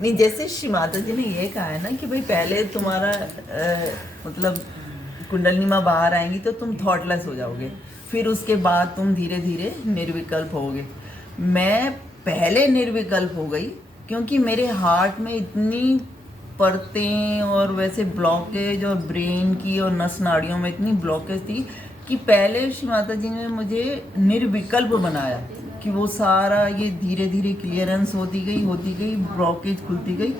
नहीं, जैसे श्री माता जी ने ये कहा है ना कि भाई पहले तुम्हारा मतलब कुंडलिनी माँ बाहर आएंगी तो तुम थॉटलेस हो जाओगे, फिर उसके बाद तुम धीरे धीरे निर्विकल्प होगे। मैं पहले निर्विकल्प हो गई क्योंकि मेरे हार्ट में इतनी परतें और वैसे ब्लॉकेज और ब्रेन की और नस नाड़ियों में इतनी ब्लॉकेज थी कि पहले श्री माता जी ने मुझे निर्विकल्प बनाया कि वो सारा ये धीरे धीरे क्लियरेंस होती गई, ब्लॉकेज खुलती गई।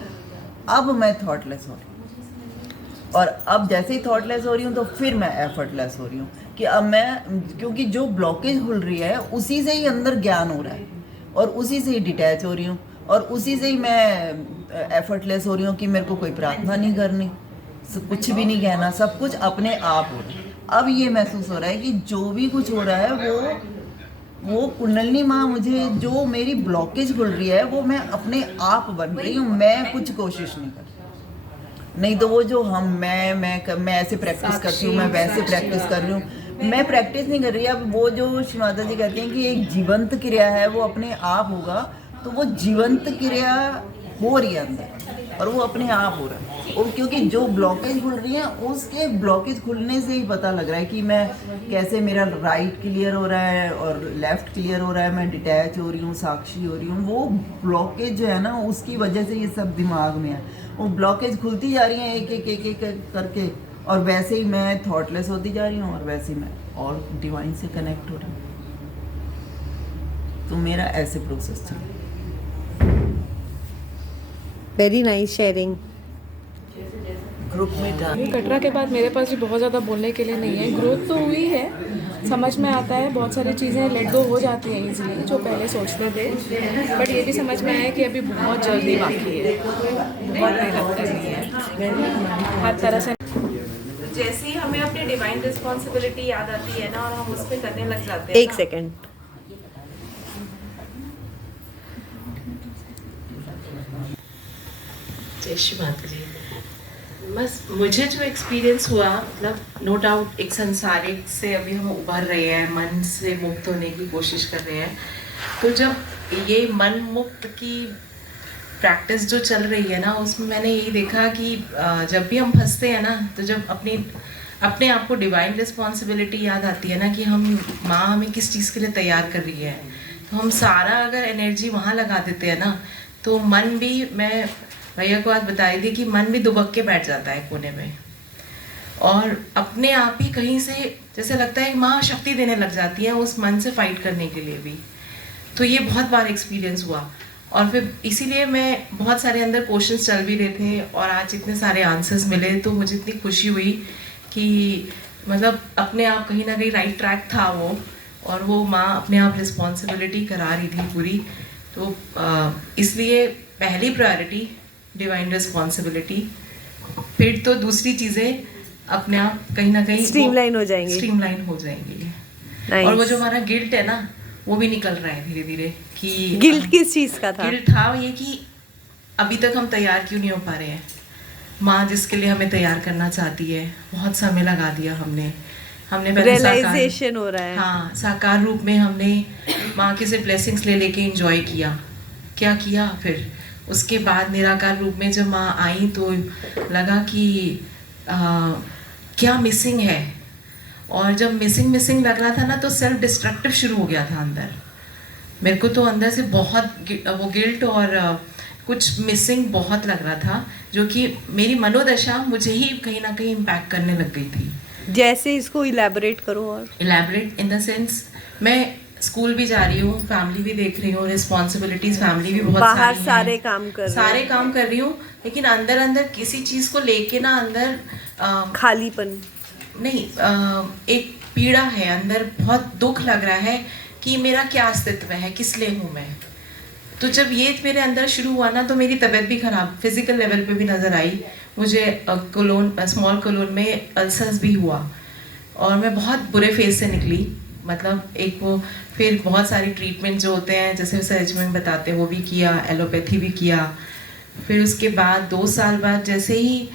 अब मैं थॉटलेस हो रही हूँ, और अब जैसे ही थॉटलेस हो रही हूँ तो फिर मैं एफर्टलेस हो रही हूँ कि अब मैं, क्योंकि जो ब्लॉकेज खुल रही है उसी से ही अंदर ज्ञान हो रहा है और उसी से ही डिटैच हो रही हूँ और उसी से ही मैं एफर्टलेस हो रही हूँ कि मेरे को कोई प्रार्थना नहीं करनी, कुछ भी नहीं कहना, सब कुछ अपने आप हो रहा है। अब ये महसूस हो रहा है कि जो भी कुछ हो रहा है वो कुंडलिनी माँ मुझे, जो मेरी ब्लॉकेज खुल रही है वो मैं अपने आप बन रही हूँ, मैं कुछ कोशिश नहीं कर रही। नहीं तो वो जो मैं ऐसे प्रैक्टिस करती हूँ, मैं वैसे प्रैक्टिस कर रही हूँ, मैं प्रैक्टिस नहीं कर रही। अब वो जो श्री माता जी कहती हैं कि एक जीवंत क्रिया है वो अपने आप होगा, तो वो जीवंत क्रिया हो रही है अंदर और वो अपने आप हो रहा है। और क्योंकि जो ब्लॉकेज खुल रही है उसके ब्लॉकेज खुलने से ही पता लग रहा है कि मैं कैसे, मेरा राइट क्लियर हो रहा है और लेफ्ट क्लियर हो रहा है, मैं डिटैच हो रही हूँ, साक्षी हो रही हूँ। वो ब्लॉकेज जो है ना उसकी वजह से ये सब दिमाग में है, वो ब्लॉकेज खुलती जा रही है एक करके, और वैसे ही मैं थॉटलेस होती जा रही हूँ और वैसे ही मैं और डिवाइन से कनेक्ट हो रही हूँ। तो मेरा ऐसे प्रोसेस चल रहा है। Very nice sharing. ग्रुप में डाल कटरा के बाद मेरे पास भी बहुत ज़्यादा बोलने के लिए नहीं है। ग्रोथ तो हुई है, समझ में आता है, बहुत सारी चीज़ें लेट गो हो जाती हैं इजीली जो पहले सोचते थे, बट ये भी समझ में आया कि अभी बहुत जल्दी बाकी है, बहुत मेहनत करनी है हर तरह से। जैसे ही हमें अपनी डिवाइन रिस्पॉन्सिबिलिटी याद आती है ना और हम उस पर करने लग जाते हैं। एक सेकेंड। जय श्री माता जी। बस मुझे जो एक्सपीरियंस हुआ, मतलब नो डाउट एक संसारिक से अभी हम उभर रहे हैं, मन से मुक्त होने की कोशिश कर रहे हैं। तो जब ये मन मुक्त की प्रैक्टिस जो चल रही है ना, उसमें मैंने यही देखा कि जब भी हम फंसते हैं ना, तो जब अपने आप को डिवाइन रिस्पॉन्सिबिलिटी याद आती है ना कि हम माँ हमें किस चीज़ के लिए तैयार कर रही है, तो हम सारा अगर एनर्जी वहाँ लगा देते हैं ना, तो मन भी, मैं भैया को बात बताई थी कि मन भी दुबक के बैठ जाता है कोने में, और अपने आप ही कहीं से जैसे लगता है माँ शक्ति देने लग जाती है उस मन से फाइट करने के लिए भी। तो ये बहुत बार एक्सपीरियंस हुआ, और फिर इसीलिए मैं, बहुत सारे अंदर क्वेश्चंस चल भी रहे थे और आज इतने सारे आंसर्स मिले, तो मुझे इतनी खुशी हुई कि मतलब अपने आप कहीं ना कहीं राइट ट्रैक था वो, और वो माँ अपने आप रिस्पॉन्सिबिलिटी करा रही थी पूरी। तो इसलिए पहली प्रायोरिटी डिवाइन रिस्पॉन्सिबिलिटी, फिर तो दूसरी चीज़ें अपने आप कहीं ना कहीं स्ट्रीमलाइन हो जाएंगी। Nice. और वो जो हमारा गिल्ट है ना, वो भी निकल रहा है धीरे धीरे कि गिल्ट किस चीज़ का था? गिल्ट था ये कि अभी तक हम तैयार क्यों नहीं हो पा रहे हैं। माँ जिसके लिए हमें तैयार करना चाहती है, बहुत समय लगा दिया हमने पहले रियलाइजेशन हो रहा है। हाँ, साकार रूप में हमने माँ के से ब्लेसिंग्स ले लेके एंजॉय किया, क्या किया। फिर उसके बाद निराकार रूप में जब माँ आई तो लगा कि क्या मिसिंग है, और जब मिसिंग लग रहा था ना, तो सेल्फ डिस्ट्रक्टिव शुरू हो गया था अंदर मेरे को। तो अंदर से बहुत वो गिल्ट और कुछ मिसिंग बहुत लग रहा था, जो कि मेरी मनोदशा मुझे ही कहीं ना कहीं इम्पैक्ट करने लग गई थी। जैसे इसको इलैबोरेट करो। और इलैबोरेट इन द सेंस, मैं स्कूल भी जा रही हूँ, फैमिली भी देख रही हूँ, रिस्पॉन्सिबिलिटीज फैमिली भी बहुत बाहर सारे काम कर रही हूँ, लेकिन अंदर किसी चीज़ को लेके ना अंदर खालीपन नहीं, एक पीड़ा है अंदर, बहुत दुख लग रहा है कि मेरा क्या अस्तित्व है, किस लिए हूँ मैं। तो जब ये मेरे अंदर शुरू हुआ ना, तो मेरी तबीयत भी खराब फिजिकल लेवल पे भी नज़र आई मुझे। स्मॉल कोलोन में अल्सर्स भी हुआ, और मैं बहुत बुरे फेज से निकली। मतलब एक वो, फिर बहुत सारी ट्रीटमेंट जो होते हैं जैसे सर्जरी में बताते हैं वो भी किया, एलोपैथी भी किया। फिर उसके बाद 2 साल बाद जैसे ही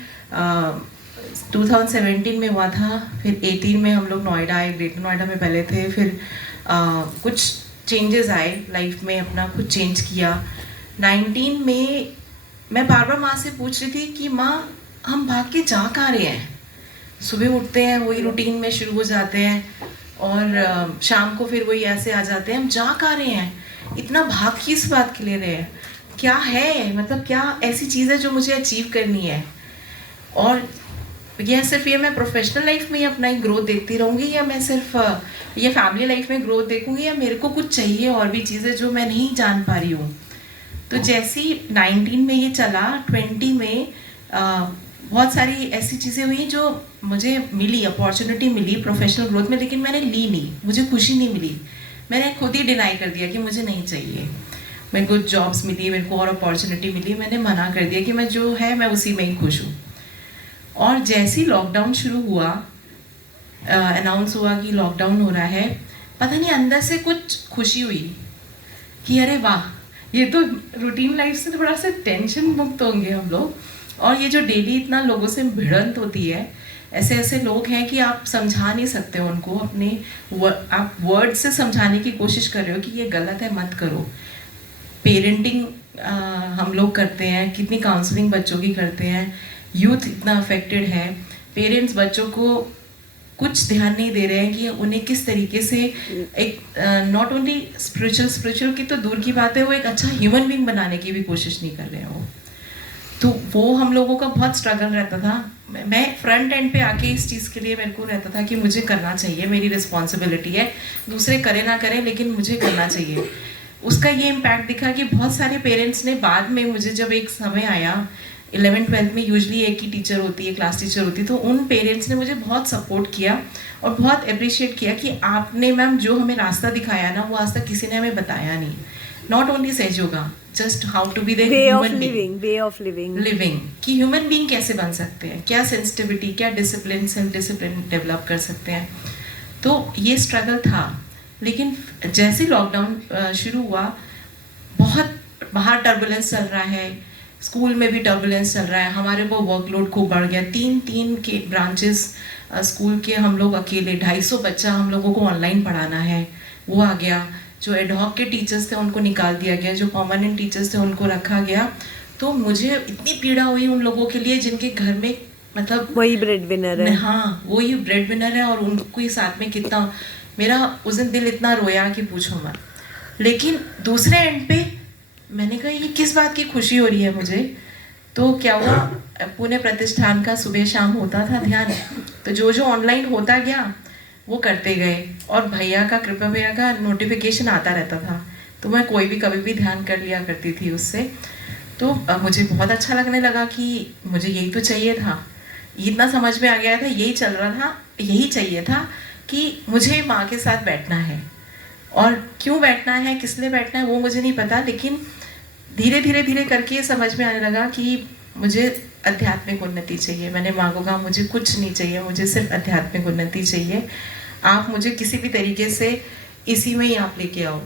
2017 में हुआ था, फिर 18 में हम लोग नोएडा आए, ग्रेटर नोएडा में पहले थे। फिर कुछ चेंजेस आए लाइफ में, अपना कुछ चेंज किया। 19 में मैं बार बार माँ से पूछ रही थी कि माँ हम भाग के जा कहाँ रहे हैं। सुबह उठते हैं वही रूटीन में शुरू हो जाते हैं और शाम को फिर वही ऐसे आ जाते हैं, हम जा कहाँ रहे हैं, इतना भाग किस बात के लिए रहे हैं, क्या है, मतलब क्या ऐसी चीज़ है जो मुझे अचीव करनी है। और यह सिर्फ ये मैं प्रोफेशनल लाइफ में ही अपना ही ग्रोथ देखती रहूँगी, या मैं सिर्फ ये फैमिली लाइफ में ग्रोथ देखूँगी, या मेरे को कुछ चाहिए और भी चीज़ें जो मैं नहीं जान पा रही हूँ। तो जैसी 19 में ये चला, 20 में बहुत सारी ऐसी चीज़ें हुई जो मुझे मिली, अपॉर्चुनिटी मिली प्रोफेशनल ग्रोथ में, लेकिन मैंने ली नहीं, मुझे खुशी नहीं मिली। मैंने खुद ही डिनाई कर दिया कि मुझे नहीं चाहिए। मेरे को जॉब्स मिली, मेरे को और अपॉर्चुनिटी मिली, मैंने मना कर दिया कि मैं जो है मैं उसी में ही खुश हूँ। और जैसे ही लॉकडाउन शुरू हुआ, अनाउंस हुआ कि लॉकडाउन हो रहा है, पता नहीं अंदर से कुछ खुशी हुई कि अरे वाह, ये तो रूटीन लाइफ से थोड़ा सा टेंशन मुक्त होंगे हम लोग। और ये जो डेली इतना लोगों से भिड़ंत होती है, ऐसे ऐसे लोग हैं कि आप समझा नहीं सकते उनको, अपने आप वर्ड से समझाने की कोशिश कर रहे हो कि ये गलत है, मत करो। पेरेंटिंग हम लोग करते हैं, कितनी काउंसलिंग बच्चों की करते हैं, यूथ इतना अफेक्टेड है, पेरेंट्स बच्चों को कुछ ध्यान नहीं दे रहे हैं कि उन्हें किस तरीके से एक नॉट ओनली स्पिरिचुअल की तो दूर की बात है, वो एक अच्छा ह्यूमन बीइंग बनाने की भी कोशिश नहीं कर रहे हैं वो। तो वो हम लोगों का बहुत स्ट्रगल रहता था। मैं फ्रंट एंड पे आके इस चीज़ के लिए मेरे को रहता था कि मुझे करना चाहिए, मेरी रिस्पॉन्सिबिलिटी है, दूसरे करें ना करें लेकिन मुझे करना चाहिए। उसका ये इम्पैक्ट दिखा कि बहुत सारे पेरेंट्स ने बाद में मुझे, जब एक समय आया 11th-12th में यूजुअली एक ही टीचर होती है, क्लास टीचर होती है, तो उन पेरेंट्स ने मुझे बहुत सपोर्ट किया और बहुत अप्रिशिएट किया कि आपने मैम जो हमें रास्ता दिखाया ना, वो आज तक किसी ने हमें बताया नहीं। Not only Sahaj yoga, just how to be the way of human living, way of living कि ह्यूमन बीइंग कैसे बन सकते हैं, क्या सेंसिटिविटी, क्या डिसिप्लिन, सेल्फ डिसिप्लिन डेवलप कर सकते हैं। तो ये स्ट्रगल था। लेकिन जैसे लॉकडाउन शुरू हुआ, बहुत बाहर टर्बुलेंस चल रहा है, स्कूल में भी टर्बुलेंस चल रहा है, हमारे को वर्कलोड खूब बढ़ गया। 3 के ब्रांचेस स्कूल के, हम लोग अकेले 250 बच्चा हम लोगों को ऑनलाइन पढ़ाना है, वो आ गया। जो एडहॉक के टीचर्स थे उनको निकाल दिया गया, जो परमानेंट टीचर्स थे उनको रखा गया। तो मुझे इतनी पीड़ा हुई उन लोगों के लिए जिनके घर में, मतलब वही ब्रेड विनर है। हाँ, वही ब्रेड विनर है, और उनको ही साथ में कितना, मेरा उस दिन दिल इतना रोया कि पूछो मत। लेकिन दूसरे एंड पे मैंने कहा ये किस बात की खुशी हो रही है मुझे। तो क्या हुआ, पुणे प्रतिष्ठान का सुबह शाम होता था ध्यान, तो जो जो ऑनलाइन होता गया वो करते गए, और भैया का, कृपा भैया का नोटिफिकेशन आता रहता था, तो मैं कोई भी कभी भी ध्यान कर लिया करती थी उससे। तो मुझे बहुत अच्छा लगने लगा कि मुझे यही तो चाहिए था, इतना समझ में आ गया था, यही चल रहा था, यही चाहिए था कि मुझे माँ के साथ बैठना है। और क्यों बैठना है, किस लिए बैठना है, वो मुझे नहीं पता, लेकिन धीरे धीरे धीरे करके ये समझ में आने लगा कि मुझे आध्यात्मिक उन्नति चाहिए। मैंने माँ को कहा मुझे कुछ नहीं चाहिए, मुझे सिर्फ आध्यात्मिक उन्नति चाहिए, आप मुझे किसी भी तरीके से इसी में ही आप लेके आओ।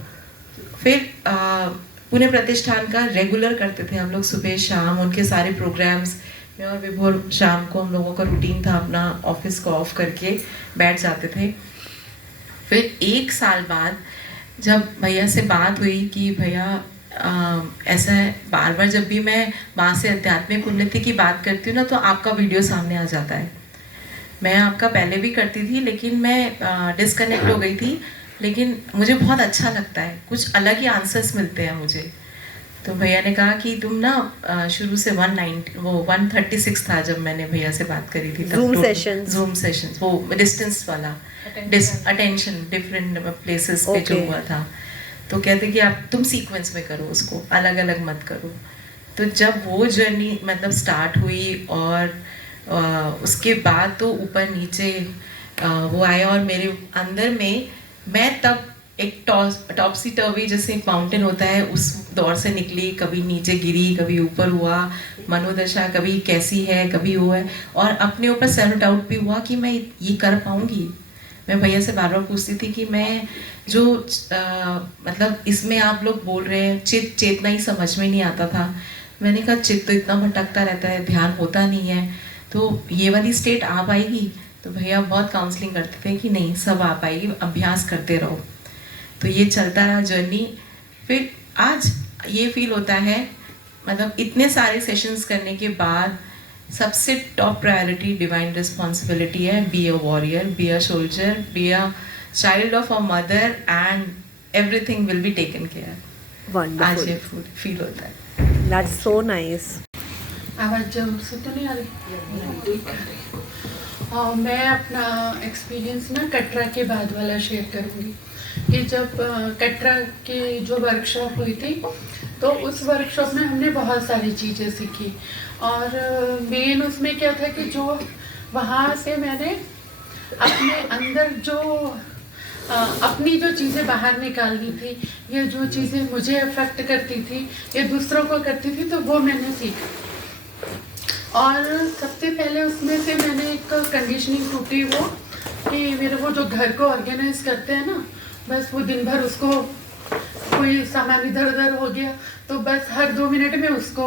फिर पुणे प्रतिष्ठान का रेगुलर करते थे हम लोग, सुबह शाम उनके सारे प्रोग्राम्स। मैं और विभोर शाम को हम लोगों का रूटीन था, अपना ऑफिस को ऑफ करके बैठ जाते थे। फिर 1 साल बाद जब भैया से बात हुई कि भैया ऐसा है, बार बार जब भी मैं माँ से आध्यात्मिक उन्नति की बात करती हूँ ना, तो आपका वीडियो सामने आ जाता है। मैं आपका पहले भी करती थी, लेकिन मैं डिस्कनेक्ट हो गई थी, लेकिन मुझे बहुत अच्छा लगता है, कुछ अलग ही आंसर्स मिलते हैं मुझे। तो भैया ने कहा कि तुम ना शुरू से 136 था जब मैंने भैया से बात करी थी, Zoom sessions, वो डिस्टेंस वाला अटेंशन डिफरेंट प्लेसेस पे जो हुआ था। तो कहते कि आप तुम सीक्वेंस में करो उसको, अलग अलग मत करो। तो जब वो जर्नी मतलब स्टार्ट हुई, और उसके बाद तो ऊपर नीचे वो आया, और मेरे अंदर में मैं तब एक टॉपसी टर्वी जैसे एक माउंटेन होता है, उस दौर से निकली, कभी नीचे गिरी, कभी ऊपर हुआ, मनोदशा कभी कैसी है, कभी वो है, और अपने ऊपर सेल्फ डाउट भी हुआ कि मैं ये कर पाऊंगी। मैं भैया से बार बार पूछती थी कि मैं जो मतलब इसमें आप लोग बोल रहे हैं चित चेतना ही समझ में नहीं आता था। मैंने कहा चित तो इतना भटकता रहता है, ध्यान होता नहीं है, तो ये वाली स्टेट आ पाएगी? तो भैया बहुत काउंसलिंग करते थे कि नहीं, सब आ पाएगी, अभ्यास करते रहो। तो ये चलता रहा जर्नी। फिर आज ये फील होता है मतलब इतने सारे सेशंस करने के बाद सबसे टॉप प्रायोरिटी डिवाइन रिस्पॉन्सिबिलिटी है, be a warrior, be a soldier, be a child of a mother and everything will be taken care. आज ये फील होता है। That's so nice. आवाज़ जरूर से तो नहीं आ रही? मैं अपना एक्सपीरियंस ना कटरा के बाद वाला शेयर करूँगी कि जब कटरा की जो वर्कशॉप हुई थी तो उस वर्कशॉप में हमने बहुत सारी चीज़ें सीखी और मेन उसमें क्या था कि जो वहाँ से मैंने अपने अंदर जो अपनी जो चीज़ें बाहर निकालनी थी या जो चीज़ें मुझे अफेक्ट करती थी या दूसरों को करती थी तो वो मैंने सीखा। और सबसे पहले उसमें से मैंने एक कंडीशनिंग टूटी वो कि मेरे वो जो घर को ऑर्गेनाइज करते हैं ना, बस वो दिन भर उसको कोई सामान इधर उधर हो गया तो बस हर 2 मिनट में उसको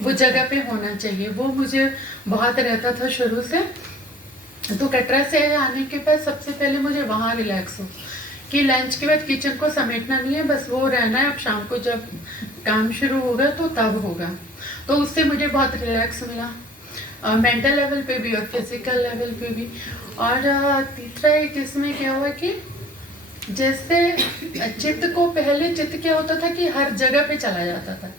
वो जगह पे होना चाहिए, वो मुझे बहुत रहता था शुरू से। तो कटरा से आने के बाद सबसे पहले मुझे वहाँ रिलैक्स हो कि लंच के बाद किचन को समेटना नहीं है, बस वो रहना है। अब शाम को जब काम शुरू होगा तो तब होगा, तो उससे मुझे बहुत रिलैक्स मिला मेंटल लेवल पे भी और फिजिकल लेवल पे भी। और तीसरा एक इसमें क्या हुआ कि जैसे चित्त को पहले चित्त क्या होता था कि हर जगह पे चला जाता था,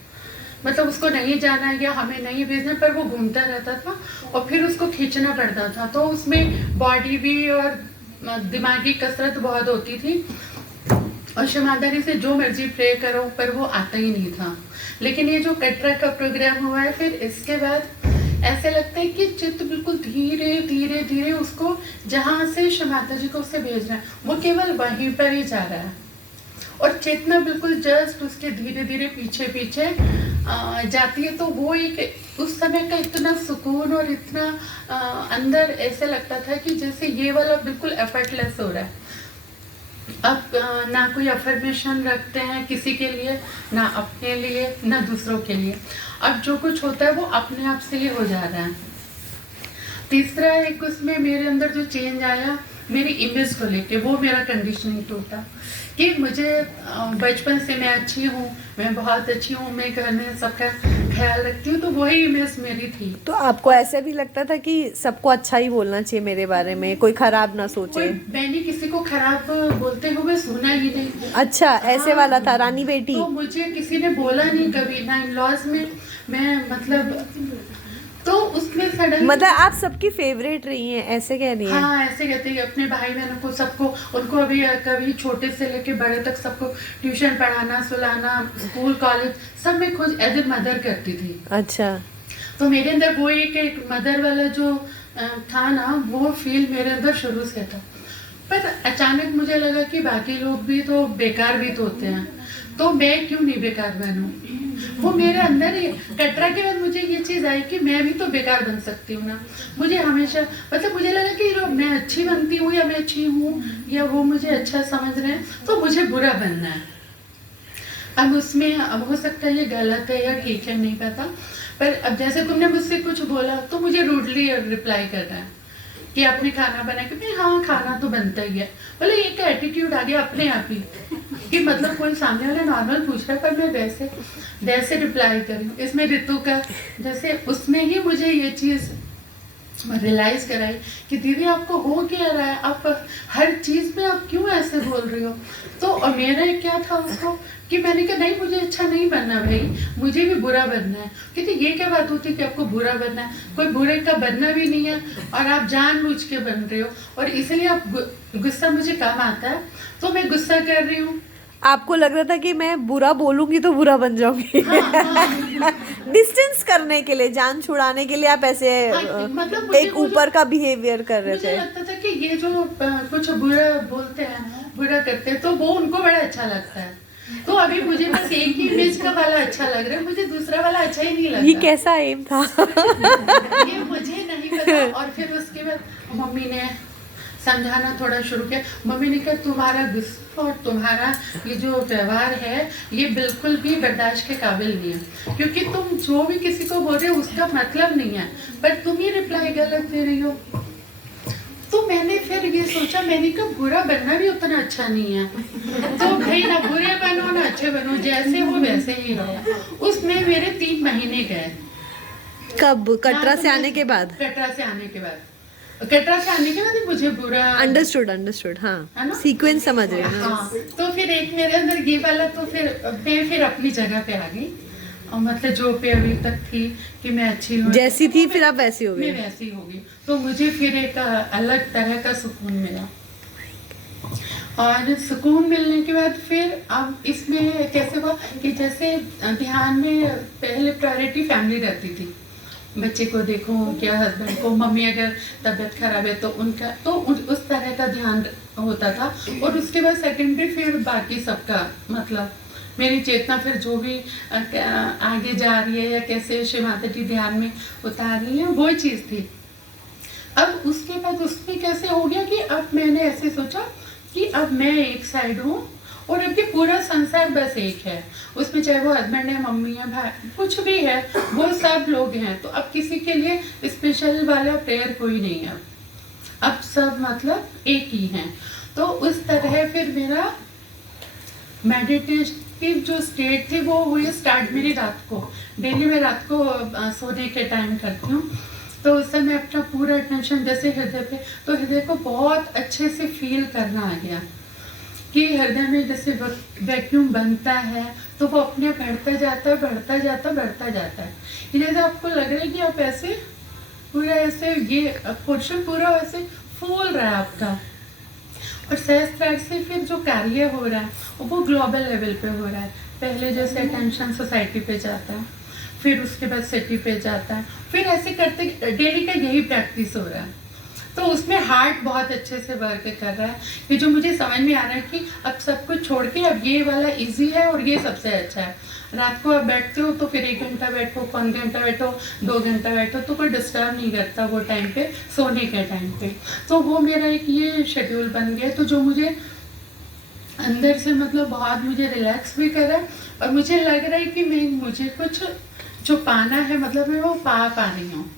मतलब उसको नहीं जाना है या हमें नहीं भेजना, पर वो घूमता रहता था और फिर उसको खींचना पड़ता था, तो उसमें बॉडी भी और दिमागी कसरत बहुत होती थी और क्षमादारी से जो मर्जी प्रे करो पर वो आता ही नहीं था। लेकिन ये जो कटरा का प्रोग्राम हुआ है फिर इसके बाद ऐसे लगता है कि चित्त बिल्कुल धीरे धीरे धीरे उसको जहाँ से क्षमाता जी को उससे भेज रहा है वो केवल वहीं पर ही जा रहा है और चेतना बिल्कुल जस्ट उसके धीरे धीरे पीछे पीछे जाती है। तो वो एक उस समय का इतना सुकून और इतना अंदर ऐसे लगता था कि जैसे ये वाला बिल्कुल एफर्टलेस हो रहा है। अब ना कोई अफर्मेशन रखते हैं किसी के लिए, ना अपने लिए, ना दूसरों के लिए। अब जो कुछ होता है वो अपने आप से ही हो जा रहा है। तीसरा एक उसमें मेरे अंदर जो चेंज आया मेरी इमेज को लेके, वो मेरा कंडीशनिंग टूटा कि मुझे बचपन से मैं अच्छी हूँ, मैं बहुत अच्छी हूँ, मैं घर में सबका ख्याल रखती हूँ, तो वही इमेज मेरी थी। तो आपको ऐसे भी लगता था कि सबको अच्छा ही बोलना चाहिए मेरे बारे में, कोई खराब ना सोचे? मैंने किसी को खराब बोलते हुए सुना ही नहीं। अच्छा, ऐसे वाला था रानी बेटी? तो मुझे किसी ने बोला नहीं कभी, ना इन लॉज में मैं मतलब, तो उसमें सडन मतलब आप सबकी फेवरेट रही हैं, ऐसे कह रही हैं? हाँ, ऐसे कहते हैं अपने भाई बहनों को सबको, उनको अभी कभी छोटे से लेके बड़े तक सबको ट्यूशन पढ़ाना, सुलाना, स्कूल कॉलेज सब मैं खुद एज ए मदर करती थी। अच्छा। तो मेरे अंदर वो एक मदर वाला जो था ना, वो फील मेरे अंदर शुरू से था। पर अचानक मुझे लगा कि बाकी लोग भी तो बेकार भी तो होते हैं, तो मैं क्यों नहीं बेकार बनूं। वो मेरे अंदर ही कटरा के बाद मुझे ये चीज़ आई कि मैं भी तो बेकार बन सकती हूँ ना। मुझे हमेशा मतलब मुझे लगा कि मैं अच्छी बनती हूँ या मैं अच्छी हूँ या वो मुझे अच्छा समझ रहे हैं, तो मुझे बुरा बनना है। अब उसमें अब हो सकता है ये गलत है या ठीक है नहीं पता, पर अब जैसे तुमने मुझसे कुछ बोला तो मुझे रूडली रिप्लाई करना है कि आपने खाना बनाया कि भाई हाँ खाना तो बनता ही है। बोले एक एटीट्यूड आ गया अपने आप ही कि मतलब कोई सामने वाला नॉर्मल पूछ रहा है पर मैं वैसे रिप्लाई करी। इसमें ऋतु का जैसे उसमें ही मुझे ये चीज़ रियलाइज कराई कि दीदी आपको हो क्या रहा है, आप हर चीज़ में आप क्यों ऐसे बोल रही हो। तो और मेरा क्या था उसको कि मैंने कहा नहीं मुझे अच्छा नहीं बनना भाई, मुझे भी बुरा बनना है। क्योंकि ये क्या बात होती है कि आपको बुरा बनना है, कोई बुरे का बनना भी नहीं है और आप जानबूझ के बन रहे हो और इसलिए आप गुस्सा मुझे कम आता है तो मैं गुस्सा कर रही हूँ। आपको लग रहा था कि मैं बुरा बोलूंगी तो बुरा बन जाऊंगी। हाँ। डिस्टेंस करने के लिए, जान छुड़ाने के लिए आप ऐसे मतलब एक ऊपर का बिहेवियर कर रहे मुझे थे। लगता था कि ये जो कुछ बुरा बोलते हैं, बुरा करते हैं, तो वो उनको बड़ा अच्छा लगता है। तो अभी मुझे बस एक ही इमेज का वाला अच्छा लग रहा है, मुझे दूसरा वाला अच्छा ही नहीं लगता। ये कैसा एम था? ये मुझे नहीं पता। और फिर उसके बाद मम्मी ने समझाना थोड़ा शुरू किया। मम्मी ने कहा तुम्हारा गुस्सा और तुम्हारा ये जो व्यवहार है ये बिल्कुल भी बर्दाश्त के काबिल नहीं है, क्योंकि तुम जो भी किसी को बोल रहे हो उसका मतलब नहीं है, पर तुम ही रिप्लाई गलत दे रही हो। तो मैंने फिर ये सोचा, मैंने कहा बुरा बनना भी उतना अच्छा नहीं है, तो भाई ना बुरे बनो ना अच्छे बनो, जैसे हो वैसे ही रहो। उसमें मेरे 3 महीने गए। कब? कटरा तो से आने के बाद? कटरा से आने के बाद ही मुझे बुरा अंडरस्टूड। है हाँ, ना? सीक्वेंस समझ रहे हैं। हाँ, तो फिर एक मेरे अंदर ये वाला, तो मैं फिर अपनी जगह पे आ गई, और मतलब जो पे अभी तक थी कि मैं अच्छी हूँ, जैसी थी फिर आप वैसी हो मैं गई। वैसी हो गई। तो मुझे फिर एक अलग तरह का सुकून मिला, और सुकून मिलने के बाद फिर अब इसमें कैसे हुआ कि जैसे ध्यान में पहले प्रायोरिटी फैमिली रहती थी, बच्चे को देखो, क्या हस्बैंड को, मम्मी अगर तबीयत खराब है तो उनका, तो उस तरह का ध्यान होता था। और उसके बाद सेकेंडरी फिर बाकी सबका, मतलब मेरी चेतना फिर जो भी आगे जा रही है या कैसे शिव माता जी ध्यान में उतार रही है, वो चीज़ थी। अब उसके बाद उसमें कैसे हो गया कि अब मैंने ऐसे सोचा कि अब मैं एक साइड हूँ और अब ये पूरा संसार बस एक है, उसमें चाहे वो हस्बैंड है, मम्मी है, भाई, कुछ भी है, वो सब लोग हैं। तो अब किसी के लिए स्पेशल वाला प्रेयर कोई नहीं है, अब सब मतलब एक ही हैं। तो उस तरह फिर मेरा मेडिटेटिव जो स्टेट थी वो हुई स्टार्ट मेरी रात को। डेली मैं रात को सोने के टाइम करती हूँ, तो उस समय अपना पूरा अटेंशन जैसे हृदय पे, तो हृदय को बहुत अच्छे से फील करना आ गया कि हृदय में जैसे वैक्यूम बनता है तो वो अपने बढ़ता जाता है, बढ़ता जाता है, बढ़ता जाता है। जैसे आपको लग रहा है कि आप ऐसे पूरा ऐसे ये पोर्शन पूरा वैसे फूल रहा है आपका, और सहस्त्रार से फिर जो कार्य हो रहा है वो ग्लोबल लेवल पे हो रहा है। पहले जैसे अटेंशन सोसाइटी पे जाता है, फिर उसके बाद सिटी पे जाता है, फिर ऐसे करते डेली का यही प्रैक्टिस हो रहा है। तो उसमें हार्ट बहुत अच्छे से वर्क कर रहा है, कि जो मुझे समझ में आ रहा है कि अब सब कुछ छोड़ के अब ये वाला इजी है और ये सबसे अच्छा है। रात को आप बैठते हो तो फिर 1 घंटा बैठो, 5 घंटा बैठो, 2 घंटा बैठो, तो कोई डिस्टर्ब नहीं करता वो टाइम पे, सोने के टाइम पे। तो वो मेरा एक ये शेड्यूल बन गया, तो जो मुझे अंदर से मतलब बहुत मुझे रिलैक्स भी करा, और मुझे लग रहा है कि मुझे कुछ जो पाना है, मतलब मैं वो पा रही हूँ।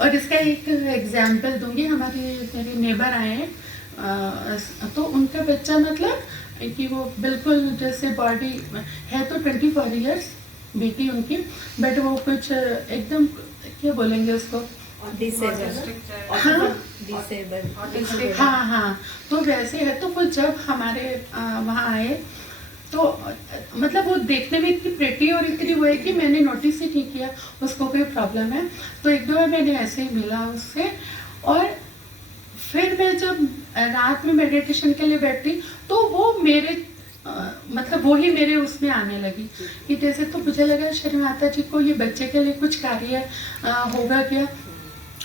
और इसका एक एग्जाम्पल दूंगी, मेरे नेबर आए हैं, तो उनका बच्चा मतलब कि वो बिल्कुल जैसे बॉडी है तो 24 इयर्स बेटी उनकी, बट वो कुछ एकदम क्या बोलेंगे उसको, हाँ, तो वैसे है। तो वो जब हमारे वहाँ आए तो मतलब वो देखने में इतनी प्रेटी और इतनी वो है कि मैंने नोटिस ही नहीं किया उसको कोई प्रॉब्लम है। तो 1-2 बार मैंने ऐसे ही मिला उससे, और फिर मैं जब रात में मेडिटेशन के लिए बैठती तो वो मेरे मतलब वो ही मेरे उसमें आने लगी कि जैसे, तो मुझे लगा श्री माता जी को ये बच्चे के लिए कुछ कार्य होगा क्या।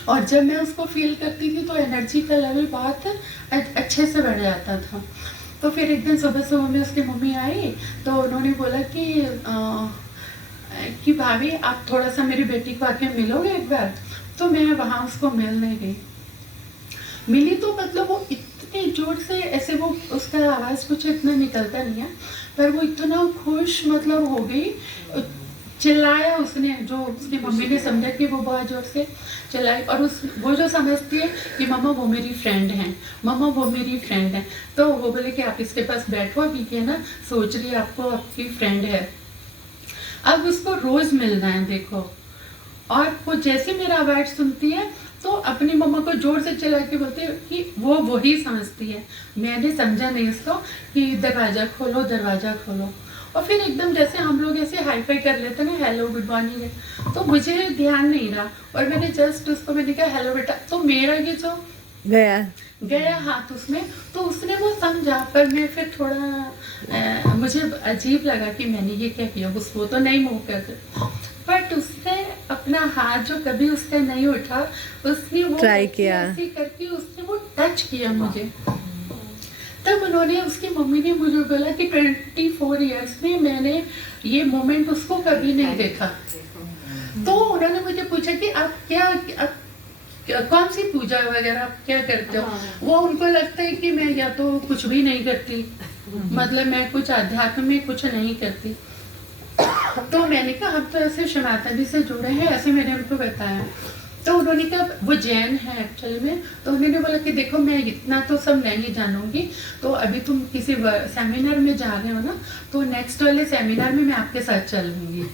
और जब मैं उसको फील करती थी तो एनर्जी का लेवल बहुत अच्छे से बढ़ जाता था। तो फिर एक दिन सुबह में उसकी मम्मी आई, तो उन्होंने बोला कि भाभी आप थोड़ा सा मेरी बेटी को आके मिलोगे एक बार। तो मैं वहाँ उसको मिलने गई, मिली तो मतलब वो इतने जोर से ऐसे, वो उसका आवाज़ कुछ इतना निकलता नहीं है, पर वो इतना खुश मतलब हो गई, चिल्लाया उसने, जो उसकी मम्मी ने समझा कि वो बहुत जोर से चिल्लाई। और वो जो समझती है कि मम्मा वो मेरी फ्रेंड है, मम्मा वो मेरी फ्रेंड है, तो वो बोले कि आप इसके पास बैठो, अभी ये ना सोच रही है आपको आपकी फ्रेंड है, अब उसको रोज मिलना है देखो। और वो जैसे मेरा आवाज़ सुनती है तो अपनी मम्मा को जोर से चिल्ला के बोलते हैं कि वो वही समझती है, मैंने समझा नहीं इसको कि दरवाज़ा खोलो, दरवाज़ा खोलो। और फिर एकदम जैसे हम लोग ऐसे हाई फाई कर लेते ना, हेलो गुड मॉर्निंग, तो मुझे ध्यान नहीं रहा और मैंने जस्ट उसको मैंने कहा हेलो बेटा, तो मेरा ये जो गया हाथ उसमें, तो उसने वो समझा। पर मैं फिर थोड़ा मुझे अजीब लगा कि मैंने ये क्या किया, वो तो नहीं मूव करते, बट उसने अपना हाथ जो कभी उससे नहीं उठा, उसने वो ट्राई किया, ऐसे करके उसने वो टच किया मुझे। तब उन्होंने, उसकी मम्मी ने मुझे बोला कि 24 इयर्स में मैंने ये मोमेंट उसको कभी नहीं देखा। तो उन्होंने मुझे पूछा कि आप कौन सी पूजा वगैरह आप क्या करते हो। वो उनको लगता है कि मैं या तो कुछ भी नहीं करती, मतलब मैं कुछ अध्यात्म में कुछ नहीं करती। तो मैंने कहा हम तो ऐसे शिव माता जी से जुड़े हैं, ऐसे मैंने उनको बताया। तो उन्होंने कहा वो जैन है एक्चुअल में, तो उन्होंने बोला कि देखो मैं इतना तो सब नहीं जानूंगी, तो अभी तुम किसी सेमिनार में जा रहे हो ना, तो नेक्स्ट वाले सेमिनार में मैं आपके साथ चलूंगी।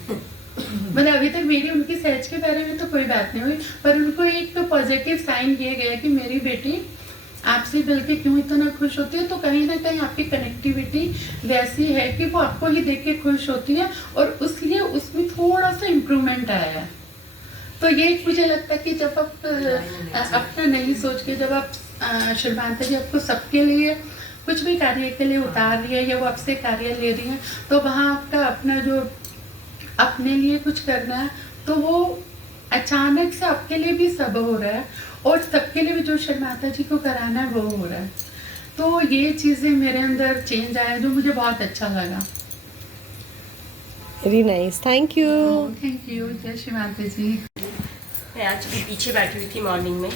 मतलब अभी तक मेरी उनकी सहज के बारे में तो कोई बात नहीं हुई, पर उनको एक तो पॉजिटिव साइन दिया गया कि मेरी बेटी आपसे मिल के क्यों इतना खुश होती है, तो कहीं ना कहीं आपकी कनेक्टिविटी वैसी है कि वो आपको ही देख के खुश होती है, और उसलिए उसमें थोड़ा सा इम्प्रूवमेंट आया है। तो ये मुझे लगता है कि जब आप अपना नहीं सोच के, जब आप श्री माता जी आपको सबके लिए कुछ भी कार्य के लिए उतार रही है या वो आपसे कार्य ले रही है, तो वहाँ आपका अपना जो अपने लिए कुछ करना है, तो वो अचानक से आपके लिए भी सब हो रहा है, और सबके लिए भी जो श्री माता जी को कराना है वो हो रहा है। तो ये चीज़ें मेरे अंदर चेंज आया जो मुझे बहुत अच्छा लगा। Very nice, thank you. Thank you, जय श्री माता जी। मैं आज भी पीछे बैठी हुई थी मॉर्निंग में,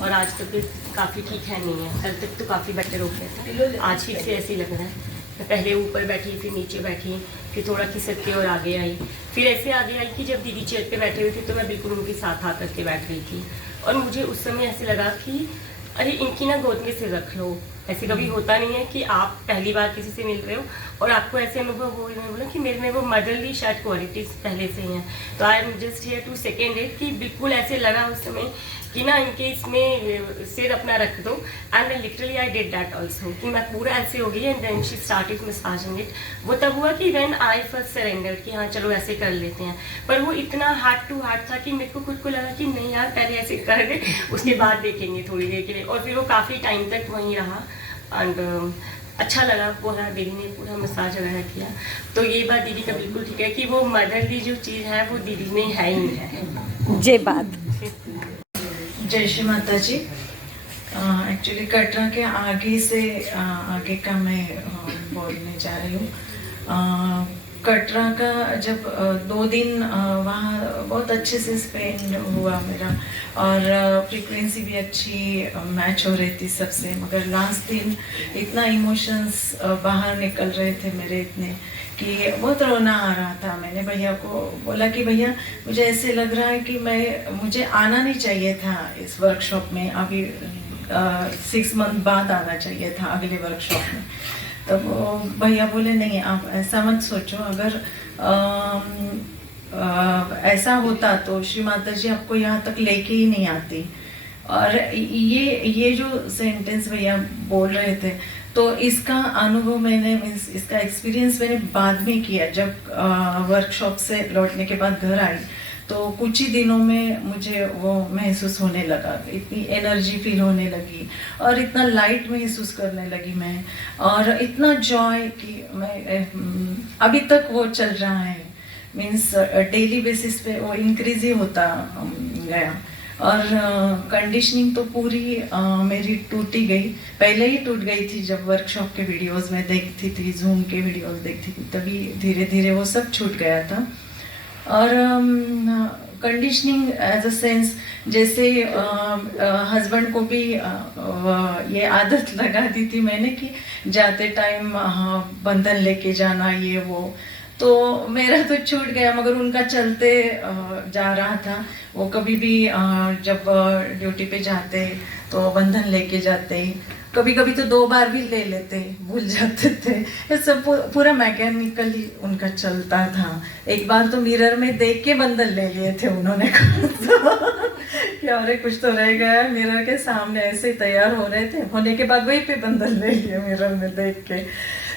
और आज तबीयत काफ़ी ठीक है नहीं है। कल तक तो काफ़ी बेटर हो गया था, आज फिर से ऐसे ही लग रहा है। मैं पहले ऊपर बैठी, फिर नीचे बैठी, फिर थोड़ा खिसक के और आगे आई, फिर ऐसे आगे आई कि जब दीदी चेयर पे बैठे हुए थे तो मैं बिल्कुल उनके साथ आ करके बैठ रही थी, और मुझे उस समय ऐसे लगा कि अरे इनकी ना गोद में से रख लो। ऐसे कभी होता नहीं है कि आप पहली बार किसी से मिल रहे हो और आपको ऐसे अनुभव हो। मैं बोला कि मेरे में वो मदरली शायद क्वालिटीज़ पहले से ही हैं, तो I am just here to second it, कि बिल्कुल ऐसे लगा उस समय कि ना इनके इसमें सिर अपना रख दो, and literally I did that also, कि मैं पूरा ऐसे हो गई, and then she started massaging it. वो तब हुआ कि व्हेन आई फर्स्ट सरेंडर, कि हाँ चलो ऐसे कर लेते हैं, पर वो इतना हार्ट टू हार्ट था कि मेरे को खुद को लगा कि नहीं यार पहले ऐसे कर दे, उसके बाद देखेंगे थोड़ी देर के लिए। और फिर वो काफ़ी टाइम तक वहीं रहा, एंड अच्छा लगा। वो हाँ दीदी ने पूरा मसाज वगैरह किया, तो ये बात दीदी का बिल्कुल ठीक है कि वो मदरली जो चीज़ है वो दीदी में है ही है। जय बात। जय श्री माता जी। एक्चुअली कटरा के आगे से आगे का मैं बोलने जा रही हूँ। कटरा का जब 2 दिन वहाँ बहुत अच्छे से स्पेंड हुआ मेरा, और फ्रीक्वेंसी भी अच्छी मैच हो रही थी सबसे, मगर लास्ट दिन इतना इमोशंस बाहर निकल रहे थे मेरे इतने कि बहुत रोना आ रहा था। मैंने भैया को बोला कि भैया मुझे ऐसे लग रहा है कि मुझे आना नहीं चाहिए था इस वर्कशॉप में, अभी 6 मंथ बाद आना चाहिए था अगले वर्कशॉप में। तब भैया बोले नहीं आप ऐसा मत सोचो, अगर ऐसा होता तो श्री माता जी आपको यहाँ तक लेके ही नहीं आती। और ये जो सेंटेंस भैया बोल रहे थे, तो इसका अनुभव मैंने इसका एक्सपीरियंस मैंने बाद में किया। जब वर्कशॉप से लौटने के बाद घर आई तो कुछ ही दिनों में मुझे वो महसूस होने लगा, इतनी एनर्जी फील होने लगी और इतना लाइट महसूस करने लगी मैं, और इतना जॉय कि मैं अभी तक वो चल रहा है, मीन्स डेली बेसिस पे वो इंक्रीज ही होता गया। और कंडीशनिंग तो पूरी मेरी टूटी गई, पहले ही टूट गई थी जब वर्कशॉप के वीडियोस में देखती थी, जूम के वीडियोस देखती थी, तभी धीरे धीरे वो सब छूट गया था। और कंडीशनिंग एज अ सेंस, जैसे हस्बैंड को भी ये आदत लगा दी थी मैंने कि जाते टाइम बंधन लेके जाना, ये वो, तो मेरा तो छूट गया, मगर उनका चलते जा रहा था। वो कभी भी जब ड्यूटी पे जाते तो बंधन लेके जाते, कभी कभी तो 2 बार भी ले लेते, भूल जाते थे। ये सब पूरा मैकेनिकली उनका चलता था। एक बार तो मिरर में देख के बंधन ले लिए थे उन्होंने कि अरे कुछ तो रह गया, मिरर के सामने ऐसे ही तैयार हो रहे थे, होने के बाद वहीं पे बंधन ले लिए मिरर में देख के।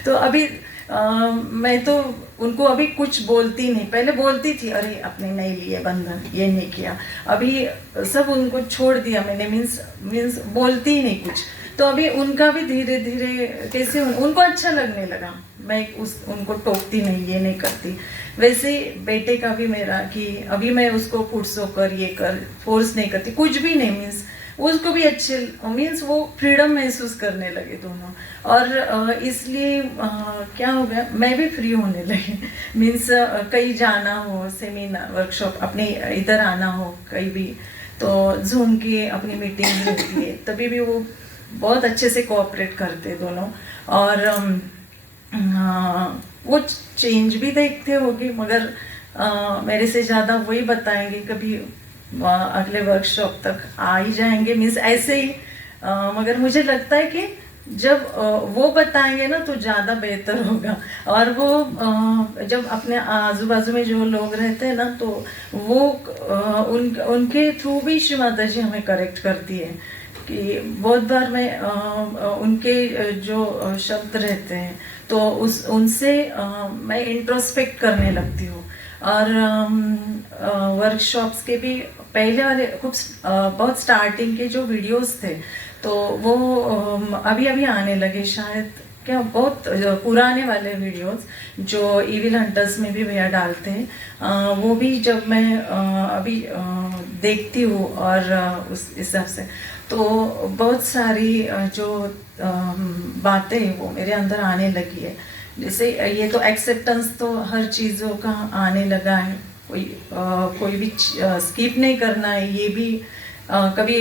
तो अभी मैं तो उनको अभी कुछ बोलती नहीं, पहले बोलती थी अरे अपने नहीं लिए बंधन, ये नहीं किया, अभी सब उनको छोड़ दिया मैंने, मीन्स बोलती ही नहीं कुछ। तो अभी उनका भी धीरे धीरे कैसे उनको अच्छा लगने लगा, मैं उनको टोकती नहीं, ये नहीं करती। वैसे बेटे का भी मेरा कि अभी मैं उसको पुरसो कर, ये कर, फोर्स नहीं करती, कुछ भी नहीं, मीन्स उसको भी अच्छे, मीन्स वो फ्रीडम महसूस करने लगे दोनों। और इसलिए क्या हो गया, मैं भी फ्री होने लगी, मीन्स कहीं जाना हो, सेमिनार वर्कशॉप अपने इधर आना हो कहीं भी, तो जूम की अपनी मीटिंग होती है, तभी भी वो बहुत अच्छे से कोऑपरेट करते दोनों। और वो चेंज भी देखते होगी, मगर मेरे से ज़्यादा वही बताएंगे, कभी अगले वर्कशॉप तक आ ही जाएंगे, मीन्स ऐसे ही। मगर मुझे लगता है कि जब वो बताएंगे ना तो ज़्यादा बेहतर होगा। और वो जब अपने आजू बाजू में जो लोग रहते हैं ना, तो वो उनके थ्रू भी श्री माता जी हमें करेक्ट करती है। कि बहुत बार मैं उनके जो शब्द रहते हैं तो उनसे मैं इंट्रोस्पेक्ट करने लगती हूँ। और वर्कशॉप्स के भी पहले वाले बहुत स्टार्टिंग के जो वीडियोस थे तो वो अभी अभी आने लगे शायद, क्या बहुत पुराने वाले वीडियोस जो इविल हंटर्स में भी भैया डालते हैं, वो भी जब मैं अभी देखती हूँ और उस हिसाब से तो बहुत सारी जो बातें वो मेरे अंदर आने लगी है। जैसे ये तो एक्सेप्टेंस तो हर चीज़ों का आने लगा है, कोई भी स्किप नहीं करना है। ये भी कभी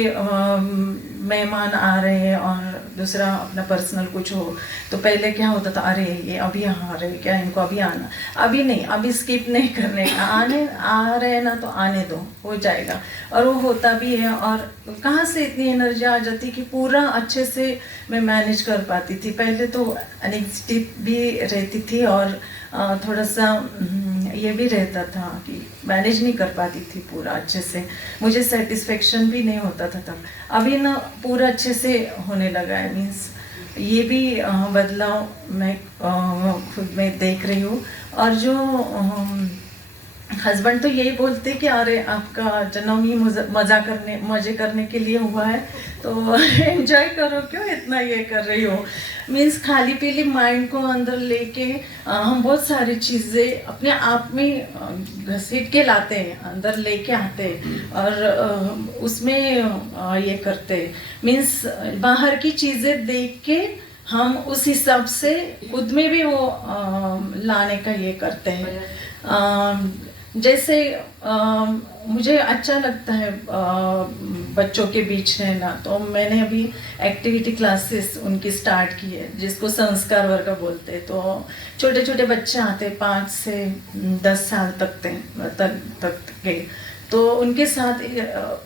मेहमान आ रहे हैं और दूसरा अपना पर्सनल कुछ हो तो पहले क्या होता था, अरे ये अभी यहाँ आ रहे हैं क्या, इनको अभी आना। अभी नहीं, अभी स्किप नहीं करने का, आ रहे हैं ना तो आने दो, हो जाएगा। और वो होता भी है। और कहाँ से इतनी एनर्जी आ जाती कि पूरा अच्छे से मैं मैनेज कर पाती थी। पहले तो एंग्जाइटी भी रहती थी और थोड़ा सा ये भी रहता था कि मैनेज नहीं कर पाती थी पूरा अच्छे से, मुझे सेटिस्फेक्शन भी नहीं होता था तब। अभी ना पूरा अच्छे से होने लगा है, मीन्स ये भी बदलाव मैं खुद में देख रही हूँ। और जो हस्बैंड तो यही बोलते कि अरे आपका जन्म ही मजे करने के लिए हुआ है तो एंजॉय करो, क्यों इतना ये कर रही हो। मीन्स खाली पीली माइंड को अंदर लेके हम बहुत सारी चीज़ें अपने आप में घसीट के लाते हैं, अंदर लेके आते हैं और उसमें ये करते हैं। मीन्स बाहर की चीज़ें देख के हम उस हिसाब से खुद में भी वो लाने का ये करते हैं। जैसे मुझे अच्छा लगता है बच्चों के बीच रहना, तो मैंने अभी एक्टिविटी क्लासेस उनकी स्टार्ट की है जिसको संस्कार वर्ग बोलते हैं। तो छोटे छोटे बच्चे आते 5 से 10 साल तक के, तो उनके साथ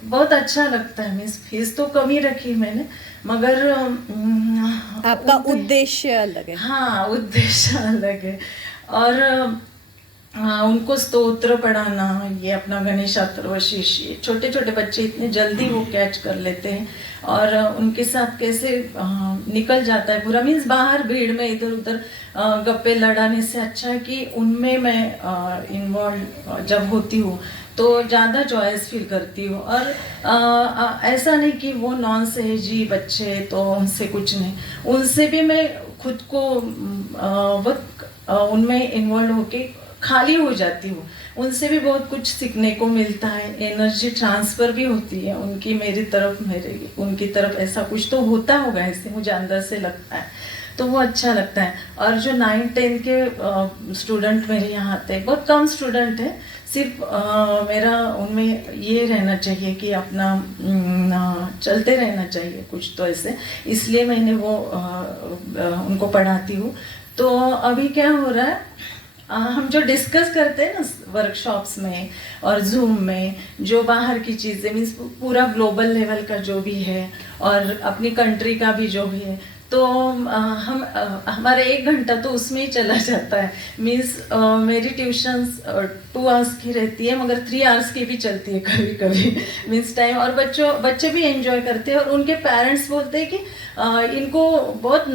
बहुत अच्छा लगता है। मीन्स फीस तो कम ही रखी मैंने, मगर आपका उद्देश्य अलग है। हाँ, उद्देश्य अलग है। और उनको स्तोत्र पढ़ाना, ये अपना गणेश अथर्वशीर्ष, ये छोटे छोटे बच्चे इतने जल्दी वो कैच कर लेते हैं और उनके साथ कैसे निकल जाता है पूरा। मीन्स बाहर भीड़ में इधर उधर गप्पे लड़ाने से अच्छा है कि उनमें मैं इन्वॉल्व जब होती हूँ तो ज़्यादा जॉयस फील करती हूँ। और ऐसा नहीं कि वो नॉन सहेजी बच्चे तो उनसे कुछ नहीं, उनसे भी मैं खुद को उनमें इन्वॉल्व होके खाली हो जाती हूँ। उनसे भी बहुत कुछ सीखने को मिलता है, एनर्जी ट्रांसफ़र भी होती है उनकी मेरी तरफ, मेरे उनकी तरफ। ऐसा कुछ तो होता होगा, ऐसे मुझे अंदर से लगता है, तो वो अच्छा लगता है। और जो 9-10 के स्टूडेंट मेरे यहाँ आते हैं, बहुत कम स्टूडेंट है, सिर्फ मेरा उनमें ये रहना चाहिए कि अपना चलते रहना चाहिए कुछ तो ऐसे, इसलिए मैंने वो उनको पढ़ाती हूँ। तो अभी क्या हो रहा है, हम जो डिस्कस करते हैं ना वर्कशॉप्स में और जूम में, जो बाहर की चीज़ें, मीन्स पूरा ग्लोबल लेवल का जो भी है और अपनी कंट्री का भी जो भी है, तो हम हमारा 1 घंटा तो उसमें ही चला जाता है। मीन्स मेरी ट्यूशन्स 2 आवर्स की रहती है, मगर 3 आवर्स की भी चलती है कभी कभी, मीन्स टाइम। और बच्चे भी एंजॉय करते हैं और उनके पेरेंट्स बोलते हैं कि इनको बहुत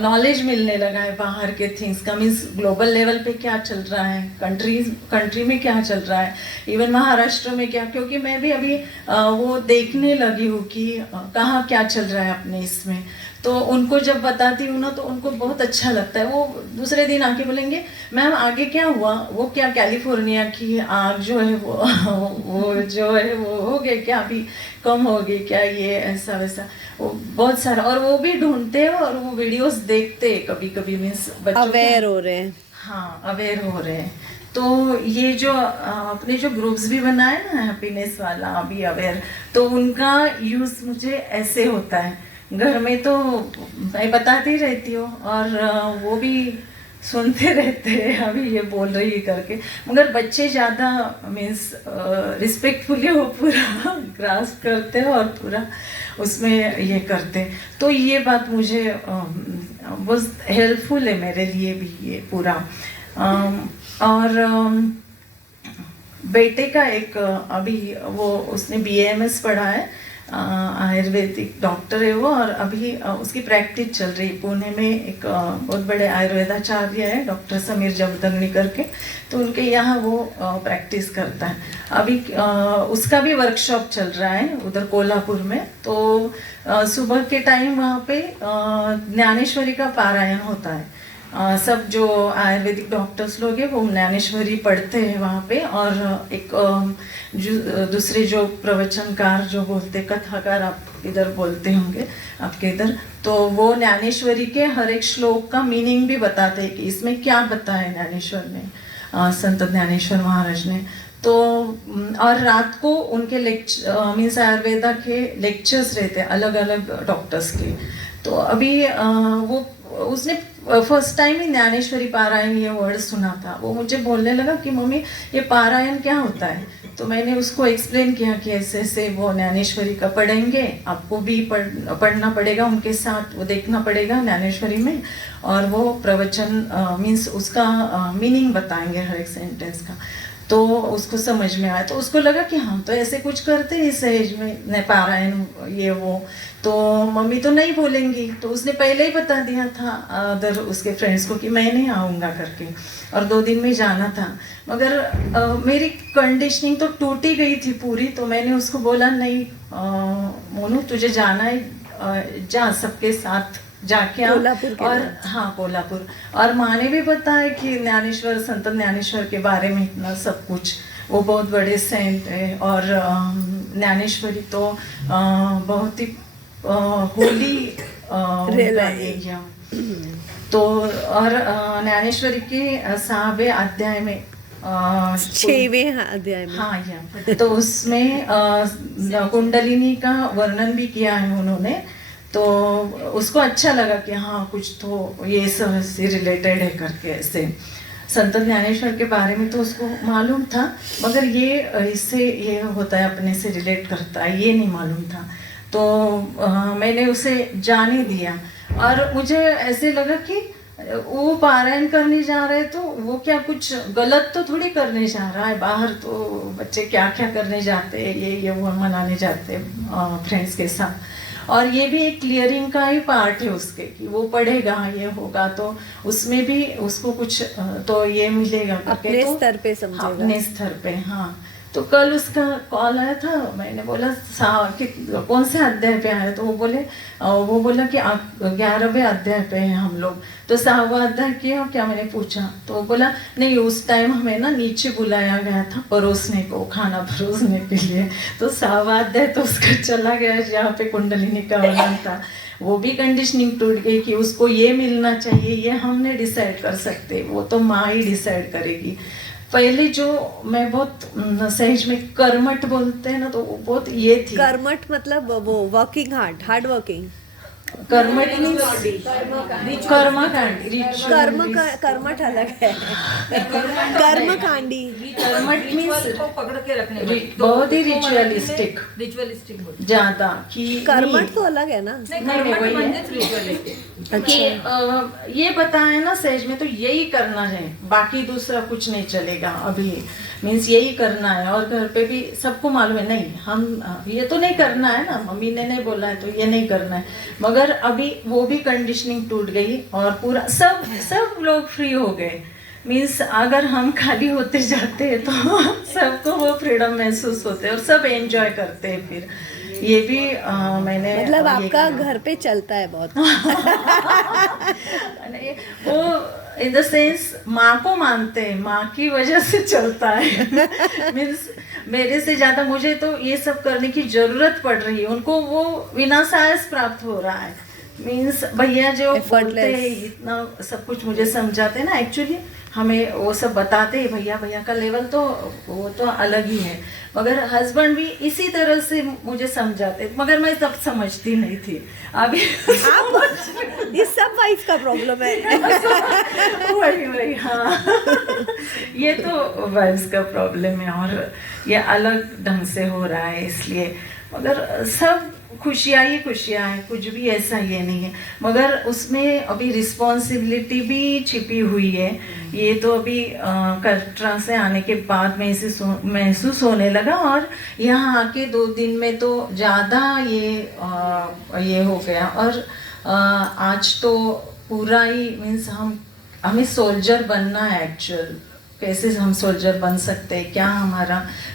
नॉलेज मिलने लगा है बाहर के थिंग्स का, मीन्स ग्लोबल लेवल पे क्या चल रहा है, कंट्री में क्या चल रहा है, इवन महाराष्ट्र में क्या। क्योंकि मैं भी अभी वो देखने लगी हूँ कि कहाँ क्या चल रहा है अपने इसमें, तो उनको जब बताती हूँ ना तो उनको बहुत अच्छा लगता है। वो दूसरे दिन आके बोलेंगे मैम आगे क्या हुआ, वो क्या कैलिफोर्निया की आग जो है वो जो है वो हो गए क्या, अभी कम हो गई क्या, ये ऐसा वैसा, वो बहुत सारा। और वो भी ढूंढते हैं और वो वीडियोस देखते हैं कभी कभी, मीन्स अवेयर हो रहे हैं। हाँ, अवेयर हो रहे हैं। तो ये जो अपने जो ग्रुप्स भी बनाए ना हैप्पीनेस वाला, अभी अवेयर, तो उनका यूज़ मुझे ऐसे होता है। घर में तो मैं बताती रहती हूँ और वो भी सुनते रहते हैं अभी ये बोल रही है करके, मगर बच्चे ज़्यादा मीन्स रिस्पेक्टफुली वो पूरा ग्रास्प करते हैं और पूरा उसमें ये करते हैं। तो ये बात मुझे बहुत हेल्पफुल है मेरे लिए भी ये पूरा। और बेटे का एक अभी वो उसने BAMS पढ़ा है, आयुर्वेदिक डॉक्टर है वो, और अभी उसकी प्रैक्टिस चल रही है पुणे में। एक बहुत बड़े आयुर्वेदाचार्य है डॉक्टर समीर जमदंगनी करके, तो उनके यहाँ वो प्रैक्टिस करता है। अभी उसका भी वर्कशॉप चल रहा है उधर कोल्हापुर में। तो सुबह के टाइम वहाँ पे ज्ञानेश्वरी का पारायण होता है। सब जो आयुर्वेदिक डॉक्टर्स लोग हैं वो ज्ञानेश्वरी पढ़ते हैं वहाँ पे, और एक दूसरे जो प्रवचनकार जो बोलते, कथाकार आप इधर बोलते होंगे आपके इधर, तो वो ज्ञानेश्वरी के हर एक श्लोक का मीनिंग भी बताते हैं कि इसमें क्या बताया ज्ञानेश्वर ने, संत ज्ञानेश्वर महाराज ने। तो और रात को उनके लेक्चर मीन्स आयुर्वेदा के लेक्चर्स रहते हैं अलग अलग डॉक्टर्स के। तो अभी वो उसने फर्स्ट टाइम ही ज्ञानेश्वरी पारायण ये वर्ड सुना था। वो मुझे बोलने लगा कि मम्मी ये पारायण क्या होता है। तो मैंने उसको एक्सप्लेन किया कि ऐसे ऐसे वो ज्ञानेश्वरी का पढ़ेंगे, आपको भी पढ़ना पड़ेगा उनके साथ, वो देखना पड़ेगा ज्ञानेश्वरी में, और वो प्रवचन मीन्स उसका मीनिंग बताएंगे हर एक सेंटेंस का। तो उसको समझ में आया, तो उसको लगा कि हम तो ऐसे कुछ करते हैं सहज में पारायण ये वो, तो मम्मी तो नहीं बोलेंगी। तो उसने पहले ही बता दिया था अदर उसके फ्रेंड्स को कि मैं नहीं आऊँगा करके, और 2 दिन में जाना था। मगर मेरी कंडीशनिंग तो टूटी गई थी पूरी। तो मैंने उसको बोला नहीं मोनू तुझे जाना है, जा सबके साथ जाके आ। और हाँ कोल्हापुर, और माँ ने भी बताया कि ज्ञानेश्वर संत ज्ञानेश्वर के बारे में इतना सब कुछ, वो बहुत बड़े सेंट है। और ज्ञानेश्वरी तो बहुत ही होली एरिया। तो और ज्ञानेश्वरी के 6वें अध्याय में 6वें अध्याय में हाँ या तो उसमें कुंडलिनी का वर्णन भी किया है उन्होंने। तो उसको अच्छा लगा कि हाँ कुछ तो ये सब से रिलेटेड है करके। ऐसे संत ज्ञानेश्वर के बारे में तो उसको मालूम था, मगर ये इससे ये होता है अपने से रिलेट करता है ये नहीं मालूम था। तो मैंने उसे जाने दिया, और मुझे ऐसे लगा कि वो पारायण करने जा रहे तो वो क्या कुछ गलत तो थोड़ी करने जा रहा है। बाहर तो बच्चे क्या क्या करने जाते हैं, ये वो मनाने जाते हैं फ्रेंड्स के साथ। और ये भी एक क्लियरिंग का ही पार्ट है उसके कि वो पढ़ेगा ये होगा, तो उसमें भी उसको कुछ तो ये मिलेगा अपने तो स्तर पे समझेगा, अपने स्तर पे। हाँ तो कल उसका कॉल आया था, मैंने बोला कि कौन से अध्याय पे आया, तो वो बोला कि 11वें अध्याय पे हैं हम लोग। तो 6वां अध्याय किया क्या मैंने पूछा, तो वो बोला नहीं उस टाइम हमें ना नीचे बुलाया गया था परोसने को, खाना परोसने के लिए। तो 6वां अध्याय तो उसका चला गया जहाँ पे कुंडलिनी का वर्णन था। वो भी कंडीशनिंग टूट गई कि उसको ये मिलना चाहिए, ये हमने डिसाइड कर सकते, वो तो माँ ही डिसाइड करेगी। पहले जो मैं बहुत सहज में कर्मठ बोलते हैं ना, तो वो बहुत ये थी। कर्मठ मतलब वो वर्किंग हार्ड वर्किंग। कर्मठ मीन्स कर्मठ अलग है। कर्मकांडी। कर्मठ मीन्स पकड़ के रखने, बहुत ही रिचुअलिस्टिक ज्यादा कि कर्मठ तो अलग है ना। नहीं वही है कि ये बताया ना सहज में तो यही करना है, बाकी दूसरा कुछ नहीं चलेगा अभी, मीन्स यही करना है। और घर पे भी सबको मालूम है नहीं हम ये तो नहीं करना है ना, मम्मी ने नहीं बोला है तो ये नहीं करना है। मगर अभी वो भी कंडीशनिंग टूट गई और पूरा सब लोग फ्री हो गए। मीन्स अगर हम खाली होते जाते हैं तो सबको वो फ्रीडम महसूस होते हैं और सब एंजॉय करते हैं। फिर ये भी मैंने मतलब आपका घर पे चलता है बहुत। वो इन द सेंस माँ को मानते हैं, माँ की वजह से चलता है। मीन्स मेरे से ज्यादा मुझे तो ये सब करने की जरूरत पड़ रही है, उनको वो विनाशायस प्राप्त हो रहा है। मीन्स भैया जो बोलते हैं इतना सब कुछ मुझे समझाते हैं ना, एक्चुअली हमें वो सब बताते भैया भैया का लेवल तो वो तो अलग ही है, मगर हस्बैंड भी इसी तरह से मुझे समझाते, मगर मैं तब समझती नहीं थी। अभी ये सब वाइफ का प्रॉब्लम है। वही हाँ ये तो वाइफ्स का प्रॉब्लम है और ये अलग ढंग से हो रहा है, इसलिए मगर सब खुशियाँ ही खुशियाँ हैं, कुछ भी ऐसा ये नहीं है, मगर उसमें अभी रिस्पॉन्सिबिलिटी भी छिपी हुई है। ये तो अभी कटरा से आने के बाद में इसे महसूस होने लगा और यहाँ आके 2 दिन में तो ज़्यादा ये हो गया। और आज तो पूरा ही मीन्स हमें सोल्जर बनना है एक्चुअल, कैसे हम सोल्जर बन सकते हैं, क्या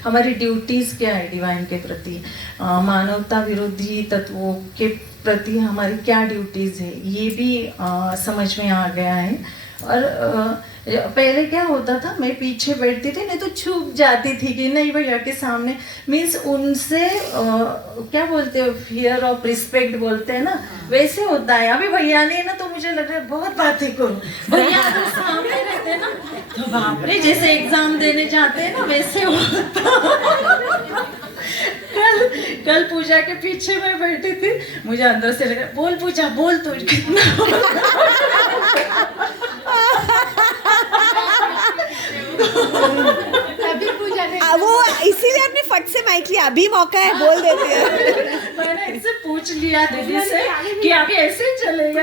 हमारी ड्यूटीज़ क्या है डिवाइन के प्रति, मानवता विरोधी तत्वों के प्रति हमारी क्या ड्यूटीज़ है, ये भी समझ में आ गया है। और पहले क्या होता था, मैं पीछे बैठती थी, नहीं तो छुप जाती थी कि नहीं भैया के सामने, मीन्स उनसे क्या बोलते हैं, फियर ऑफ रिस्पेक्ट बोलते हैं ना, वैसे होता है। अभी भैया ने ना तो मुझे लग रहा है बहुत बातें करो, भैया तो सामने रहते हैं ना तो बाप रे, जैसे एग्जाम देने जाते हैं ना वैसे होता। कल पूजा के पीछे मैं बैठी थी, मुझे अंदर से लग रहा बोल पूजा बोल तू कितना अभी पूजा ने वो इसीलिए अपने फट से माइक लिया, अभी मौका है बोल देते हैं। मैंने इनसे पूछ लिया दीदी से कि आगे ऐसे ही चलेगा।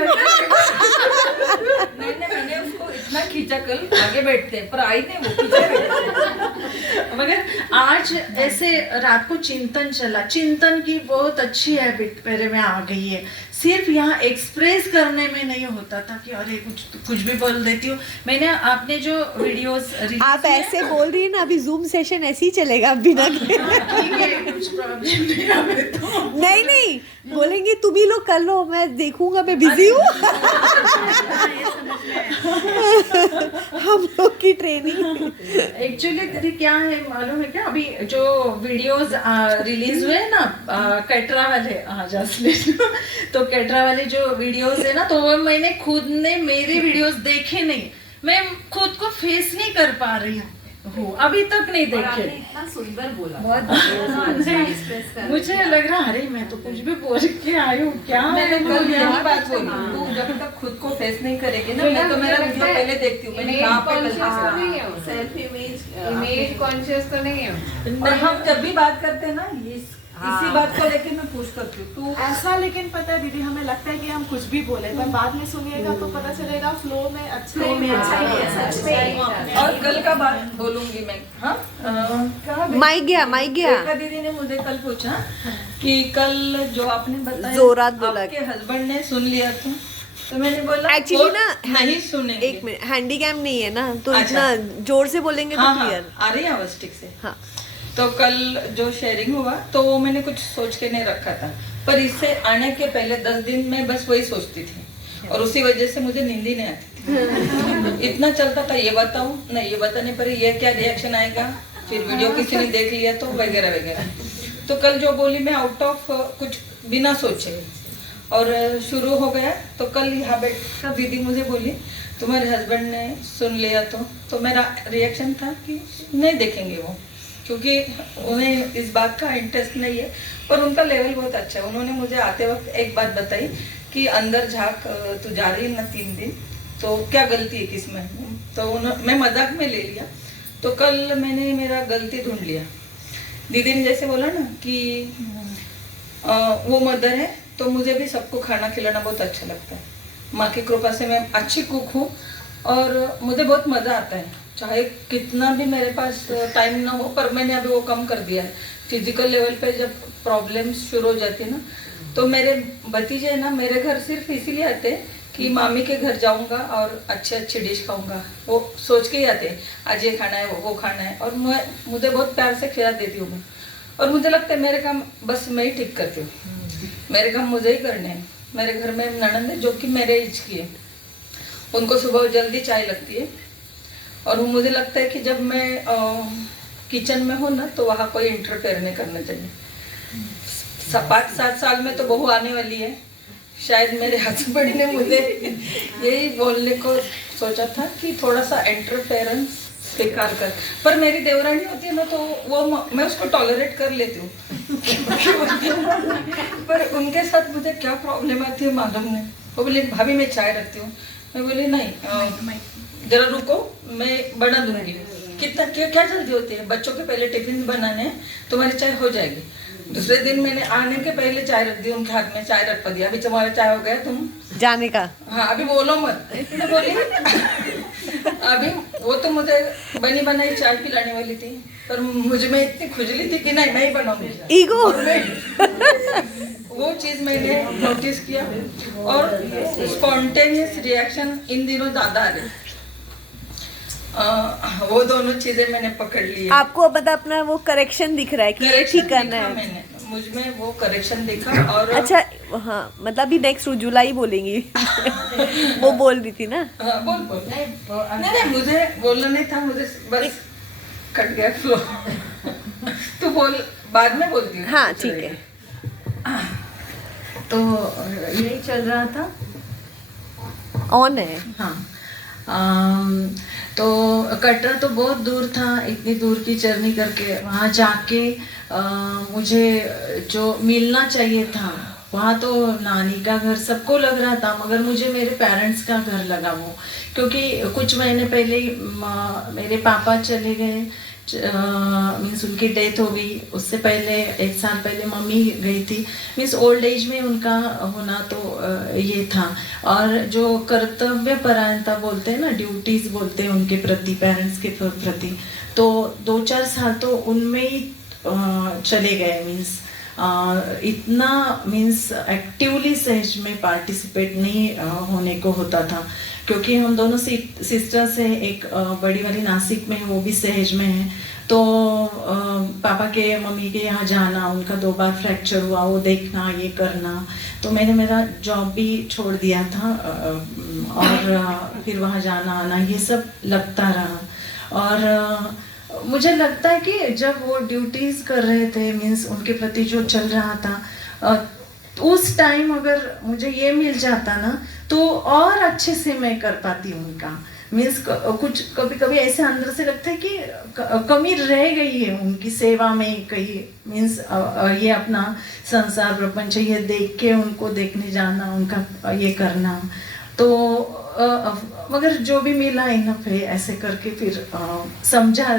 मैंने उसको इतना खींचा, कल आगे बैठते हैं पर आई नहीं, वो पीछे बैठे। मगर आज ऐसे रात को चिंतन चला, चिंतन की बहुत अच्छी हैबिट मेरे में आ गई है। सिर्फ यहाँ एक्सप्रेस करने में नहीं होता था कि अरे कुछ भी बोल देती हूँ। मैंने आपने जो वीडियोस आप ऐसे बोल रही है ना, अभी जूम सेशन ऐसे ही चलेगा बिना ठीक है, कुछ प्रॉब्लम नहीं हमें तो। नहीं बोलेंगे तुम ही लोग कर लो, मैं देखूंगा, मैं बिजी हूँ। हम लोग की ट्रेनिंग एक्चुअली दीदी क्या है मालूम है क्या, अभी जो वीडियोस रिलीज हुए ना कटरा वाले, तो कटरा वाले जो वीडियोस है ना, तो वो मैंने खुद ने मेरे वीडियोस देखे नहीं, मैं खुद को फेस नहीं कर पा रही हूँ, अभी तक नहीं देखे। इतना सुंदर बोला, मुझे लग रहा अरे मैं तो कुछ भी बोल के आई हूँ क्या। मैंने कल यही बात बोली, तू जब तक खुद को फेस नहीं करेगी ना, मैं तो मेरा वीडियो पहले देखती हूँ, मैंने कहाँ पे सेल्फ इमेज कॉन्शियस तो नहीं है। और हम जब भी बात करते हैं ना, इसी बात को लेके मैं पूछ करती हूँ तू ऐसा, लेकिन पता है दीदी, हमें लगता है कि हम कुछ भी बोले, पर बाद में सुनिएगा तो पता चलेगा फ्लो में अच्छा ही है, सच में। और कल का बात बोलूंगी मैं। हाँ माइक गया रेखा दीदी ने मुझे कल पूछा कि कल जो आपने बताया जोरात बोला आपके हस्बैंड ने सुन लिया था, तो मैंने बोला एक्चुअली ना नहीं सुनेंगे। एक मिनट, हैंडीकैम नहीं है ना, तो अच्छा। इतना जोर से बोलेंगे तो हाँ, क्लियर। आ रही है आवाज ठीक से। हाँ तो कल जो शेयरिंग हुआ तो वो मैंने कुछ सोच के नहीं रखा था, पर इससे आने के पहले 10 दिन में बस वही सोचती थी और उसी वजह से मुझे नींद ही नहीं आती थी। इतना चलता था, ये बताऊं नहीं, ये बताने पर ये क्या रिएक्शन आएगा, फिर वीडियो किसी ने देख लिया तो वगैरह वगैरह। तो कल जो बोली मैं आउट ऑफ कुछ बिना सोचे और शुरू हो गया। तो कल यहाँ बैठ कर दीदी मुझे बोली तुम्हारे हस्बैंड ने सुन लिया तो मेरा रिएक्शन था कि नहीं देखेंगे वो, क्योंकि उन्हें इस बात का इंटरेस्ट नहीं है और उनका लेवल बहुत अच्छा है। उन्होंने मुझे आते वक्त एक बात बताई कि अंदर झाँक, तू जा रही है ना 3 दिन, तो क्या गलती है किसमें, तो मैं मजाक में ले लिया। तो कल मैंने मेरा गलती ढूंढ लिया। दीदी ने जैसे बोला ना कि वो मदर है तो मुझे भी सबको खाना खिलाना बहुत अच्छा लगता है। माँ की कृपा से मैं अच्छी कुक हूँ और मुझे बहुत मज़ा आता है, चाहे कितना भी मेरे पास टाइम ना हो, पर मैंने अभी वो कम कर दिया है। फिजिकल लेवल पे जब प्रॉब्लम्स शुरू हो जाती है ना, तो मेरे भतीजे है ना मेरे घर सिर्फ इसीलिए आते हैं कि मामी के घर जाऊंगा और अच्छे अच्छे डिश खाऊंगा, वो सोच के ही आते हैं आज ये खाना है वो खाना है, और मुझे बहुत प्यार से खिला देती हूँ मैं। और मुझे लगता है मेरे काम बस मैं ही ठीक करती हूँ, मेरे काम मुझे ही करने हैं। मेरे घर में ननद है जो कि मेरे एज की है, उनको सुबह जल्दी चाय लगती है और मुझे लगता है कि जब मैं किचन में हूँ ना तो वहाँ कोई इंटरफेयर नहीं करना चाहिए। 5-7 साल में तो बहू आने वाली है, शायद मेरे हस्बैंड ने मुझे यही बोलने को सोचा था कि थोड़ा सा इंटरफेरेंस स्वीकार कर, पर मेरी देवरानी होती है ना तो वो मैं उसको टॉलरेट कर लेती हूँ पर उनके साथ मुझे क्या प्रॉब्लम आती है मालूम नहीं। वो बोले भाभी मैं चाय रखती हूँ, मैं बोली नहीं जरा रुको मैं बना दूंगी। कितना क्या जल्दी होती है, बच्चों के पहले टिफिन बनाने हैं, तुम्हारी चाय हो जाएगी। दूसरे दिन मैंने आने के पहले चाय रख दी, उनके हाथ में चाय रख दिया, अभी तुम्हारा चाय हो गया तुम जाने का। हाँ अभी बोलो मत। मैं बोली अभी वो तो मुझे बनी बनाई चाय पिलाने वाली थी, पर मुझे में इतनी खुजली थी कि नहीं मैं ही बनाऊंगी। ईगो वो चीज मैंने नोटिस किया और स्पॉन्टेनियस रिएक्शन इन दिनों ज्यादा आ रही। वो दोनों चीजें मैंने पकड़ ली। आपको मतलब अपना वो करेक्शन दिख रहा है कि ये ठीक करना है। मैंने मुझ में वो करेक्शन देखा। और अच्छा हाँ मतलब अभी नेक्स्ट उज्ज्वला ही बोलेंगी वो बोल रही थी ना। हाँ, बोल नहीं मुझे बोलना नहीं था, मुझे बस कट गया फ्लो तू बोल बाद में बोलती हूँ। हाँ ठीक है। तो यही चल रहा था। ऑन है। हाँ तो कटरा तो बहुत दूर था, इतनी दूर की जर्नी करके वहाँ जाके मुझे जो मिलना चाहिए था वहाँ तो नानी का घर सबको लग रहा था, मगर मुझे मेरे पेरेंट्स का घर लगा वो, क्योंकि कुछ महीने पहले मेरे पापा चले गए, मीन्स उनकी डेथ हो गई। उससे पहले 1 साल पहले मम्मी गई थी, मीन्स ओल्ड एज में उनका होना तो ये था। और जो कर्तव्य परायणता बोलते हैं ना, ड्यूटीज बोलते हैं उनके प्रति, पेरेंट्स के प्रति, तो 2-4 साल तो उनमें ही चले गए। मीन्स इतना मीन्स एक्टिवली सहज में पार्टिसिपेट नहीं होने को होता था, क्योंकि हम दोनों सिस्टर्स हैं, एक बड़ी वाली नासिक में है, वो भी सहज में है। तो पापा के मम्मी के यहाँ जाना, उनका 2 बार फ्रैक्चर हुआ, वो देखना ये करना, तो मैंने मेरा जॉब भी छोड़ दिया था और फिर वहाँ जाना आना ये सब लगता रहा। और मुझे लगता है कि जब वो ड्यूटीज कर रहे थे, मीन्स उनके प्रति जो चल रहा था, उस टाइम अगर मुझे ये मिल जाता ना तो और अच्छे से मैं कर पाती उनका। मीन्स कुछ कभी कभी ऐसे अंदर से लगता है कि कमी रह गई है उनकी सेवा में कहीं। मीन्स ये अपना संसार प्रपंच ये देख के उनको देखने जाना, उनका ये करना, तो मगर जो भी मिला इनफ है ऐसे करके फिर समझा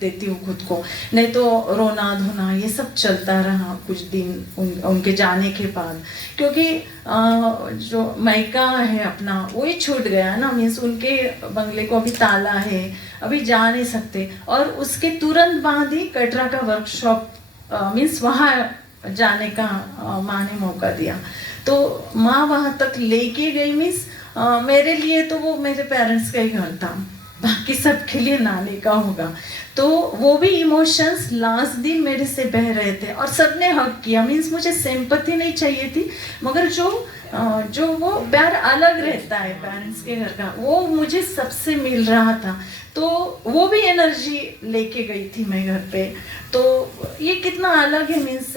देती हूँ खुद को। नहीं तो रोना धोना ये सब चलता रहा कुछ दिन उनके जाने के बाद, क्योंकि जो मायका है अपना वो ही छूट गया ना। मीन्स उनके बंगले को अभी ताला है, अभी जा नहीं सकते। और उसके तुरंत बाद ही कटरा का वर्कशॉप मीन्स वहाँ जाने का माँ ने मौका दिया, तो माँ वहाँ तक लेके गई। मीन्स मेरे लिए तो वो मेरे पेरेंट्स का ही घर था, बाकी सबके लिए नानी का होगा। तो वो भी इमोशंस लास्ट दिन मेरे से बह रहे थे और सबने हक किया। मीन्स मुझे सिंपैथी नहीं चाहिए थी, मगर जो वो प्यार अलग रहता है पेरेंट्स के घर का, वो मुझे सबसे मिल रहा था। तो वो भी एनर्जी लेके गई थी मैं घर पे। तो ये कितना अलग है। मीन्स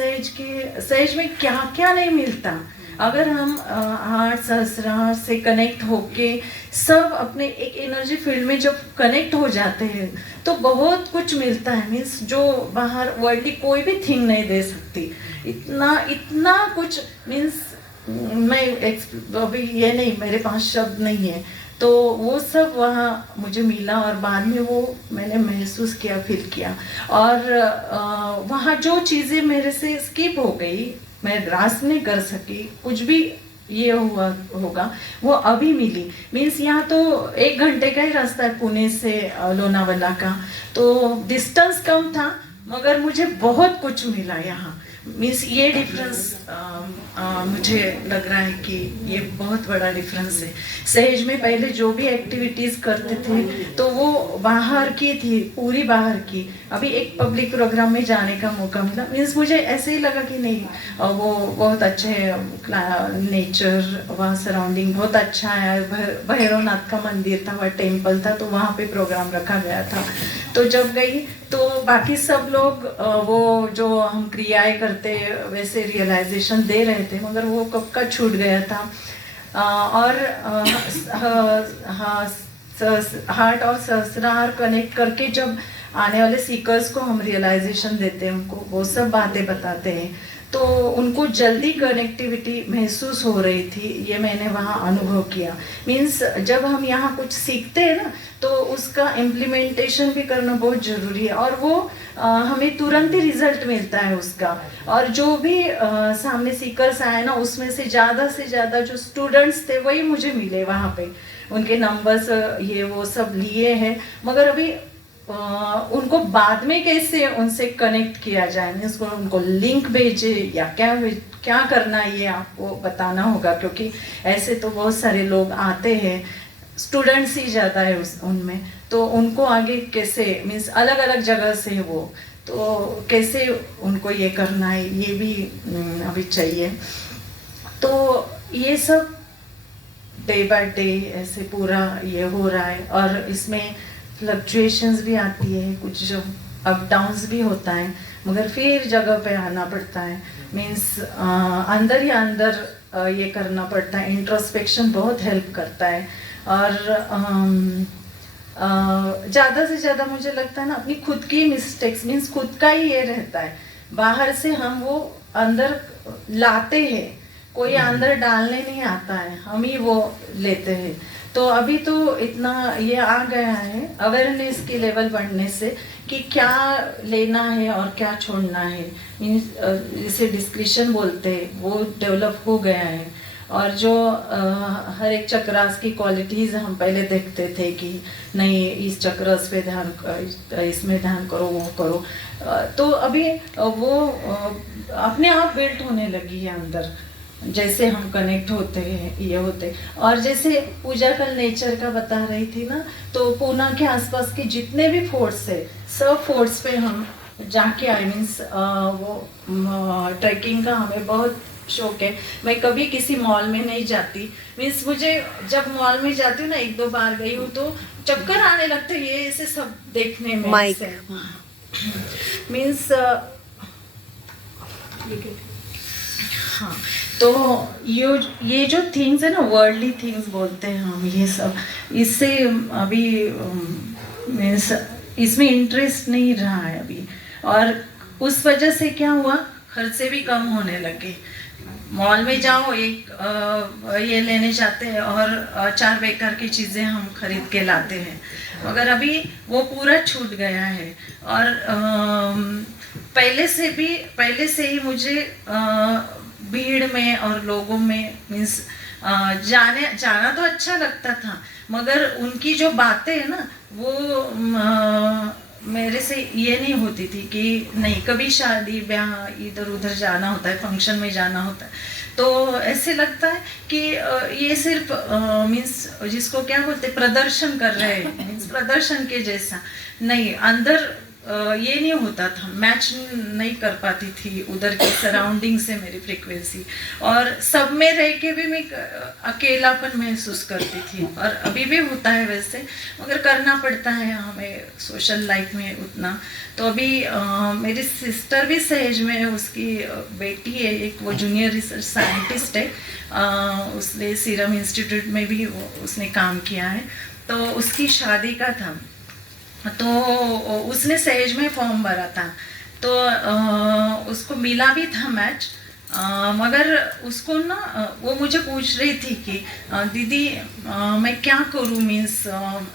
सहज में क्या क्या नहीं मिलता। अगर हम हार्ट सहस्रार से कनेक्ट होके सब अपने एक एनर्जी फील्ड में जब कनेक्ट हो जाते हैं तो बहुत कुछ मिलता है। मीन्स जो बाहर वर्ल्ड की कोई भी थिंग नहीं दे सकती, इतना कुछ। मीन्स मैं अभी ये नहीं, मेरे पास शब्द नहीं है। तो वो सब वहाँ मुझे मिला और बाद में वो मैंने महसूस किया, फील किया। और वहाँ जो चीज़ें मेरे से स्किप हो गई, मैं ग्रास नहीं कर सकी, कुछ भी ये हुआ होगा, वो अभी मिली। मीन्स यहाँ तो 1 घंटे का ही रास्ता है पुणे से लोनावाला का, तो डिस्टेंस कम था मगर मुझे बहुत कुछ मिला यहाँ। मीन्स ये डिफरेंस मुझे लग रहा है कि ये बहुत बड़ा डिफरेंस है। सहज में पहले जो भी एक्टिविटीज करते थे तो वो बाहर की थी, पूरी बाहर की। अभी एक पब्लिक प्रोग्राम में जाने का मौका मिला। मीन्स मुझे ऐसे ही लगा कि नहीं, वो बहुत अच्छे नेचर, वहाँ सराउंडिंग बहुत अच्छा है। भैरवनाथ का मंदिर था, वहाँ टेम्पल था, तो वहाँ पे प्रोग्राम रखा गया था। तो जब गई तो बाकी सब लोग वो जो हम क्रियाएं करते वैसे रियलाइजेशन दे रहे थे, मगर वो कब का छूट गया था। और हाँ हार्ट और सहस्त्रार कनेक्ट करके जब आने वाले सीकर्स को हम रियलाइजेशन देते हैं, उनको वो सब बातें बताते हैं, तो उनको जल्दी कनेक्टिविटी महसूस हो रही थी। ये मैंने वहाँ अनुभव किया। मीन्स जब हम यहाँ कुछ सीखते हैं ना, तो उसका इम्प्लीमेंटेशन भी करना बहुत ज़रूरी है, और वो हमें तुरंत ही रिजल्ट मिलता है उसका। और जो भी सामने सीकर्स आए ना, उसमें से ज़्यादा जो स्टूडेंट्स थे वही मुझे मिले वहाँ पे। उनके नंबर्स ये वो सब लिए हैं, मगर अभी उनको बाद में कैसे उनसे कनेक्ट किया जाए, मीन्स उनको लिंक भेजे या क्या करना है, ये आपको बताना होगा, क्योंकि ऐसे तो बहुत सारे लोग आते हैं, स्टूडेंट्स ही ज़्यादा है उनमें, तो उनको आगे कैसे, मीन्स अलग अलग जगह से वो, तो कैसे उनको ये करना है, ये भी अभी चाहिए। तो ये सब डे बाय डे ऐसे पूरा ये हो रहा है, और इसमें फ्लक्चुएशंस भी आती है, कुछ अप डाउन्स भी होता है, मगर फिर जगह पे आना पड़ता है। मीन्स अंदर ही अंदर ये करना पड़ता है। इंट्रोस्पेक्शन बहुत हेल्प करता है, और ज़्यादा से ज़्यादा मुझे लगता है ना, अपनी खुद की मिस्टेक्स, मीन्स खुद का ही ये रहता है, बाहर से हम वो अंदर लाते हैं, कोई अंदर डालने नहीं आता है, हम ही वो लेते हैं। तो अभी तो इतना ये आ गया है अवेयरनेस की लेवल बढ़ने से कि क्या लेना है और क्या छोड़ना है, मीन्स इसे डिस्क्रिशन बोलते हैं, वो डेवलप हो गया है। और जो हर एक चक्रास की क्वालिटीज़ हम पहले देखते थे कि नहीं इस चक्रास पे ध्यान, इसमें ध्यान करो, वो करो, तो अभी वो अपने आप बिल्ट होने लगी है अंदर, जैसे हम कनेक्ट होते हैं ये होते। और जैसे पूजा कल नेचर का बता रही थी ना, तो पूना के आसपास के जितने भी फोर्ट्स है, सब फोर्ट्स पे हम जाके आए। मीन्स वो ट्रैकिंग का हमें बहुत शौक है। मैं कभी किसी मॉल में नहीं जाती, मीन्स मुझे जब मॉल में जाती हूँ ना, 1-2 बार गई हूँ, तो चक्कर आने लगते ये ऐसे सब देखने में। मीन्स हाँ, तो ये जो थिंग्स है ना, वर्ल्डली थिंग्स बोलते हैं हम, ये सब इससे अभी मीन्स इसमें इंटरेस्ट नहीं रहा है अभी, और उस वजह से क्या हुआ, खर्चे भी कम होने लगे। मॉल में जाओ, एक ये लेने जाते हैं और 4 बेकार की चीज़ें हम खरीद के लाते हैं, मगर अभी वो पूरा छूट गया है। और पहले से ही मुझे भीड़ में और लोगों में मीन्स जाना तो अच्छा लगता था, मगर उनकी जो बातें है ना, वो मेरे से ये नहीं होती थी कि नहीं, कभी शादी ब्याह इधर उधर जाना होता है, फंक्शन में जाना होता है, तो ऐसे लगता है कि ये सिर्फ मीन्स जिसको क्या बोलते, प्रदर्शन कर रहे हैं, मीन्स प्रदर्शन के जैसा नहीं, अंदर ये नहीं होता था, मैच नहीं कर पाती थी उधर की सराउंडिंग से मेरी फ्रीक्वेंसी, और सब में रह के भी मैं अकेलापन महसूस करती थी, और अभी भी होता है वैसे, मगर करना पड़ता है हमें सोशल लाइफ में उतना। तो अभी मेरी सिस्टर भी सहज में, उसकी बेटी है एक, वो जूनियर रिसर्च साइंटिस्ट है, उसने सीरम इंस्टीट्यूट में भी उसने काम किया है, तो उसकी शादी का था, तो उसने सहज में फॉर्म भरा था, तो उसको मिला भी था मैच, मगर उसको ना वो मुझे पूछ रही थी कि दीदी मैं क्या करूँ, मीन्स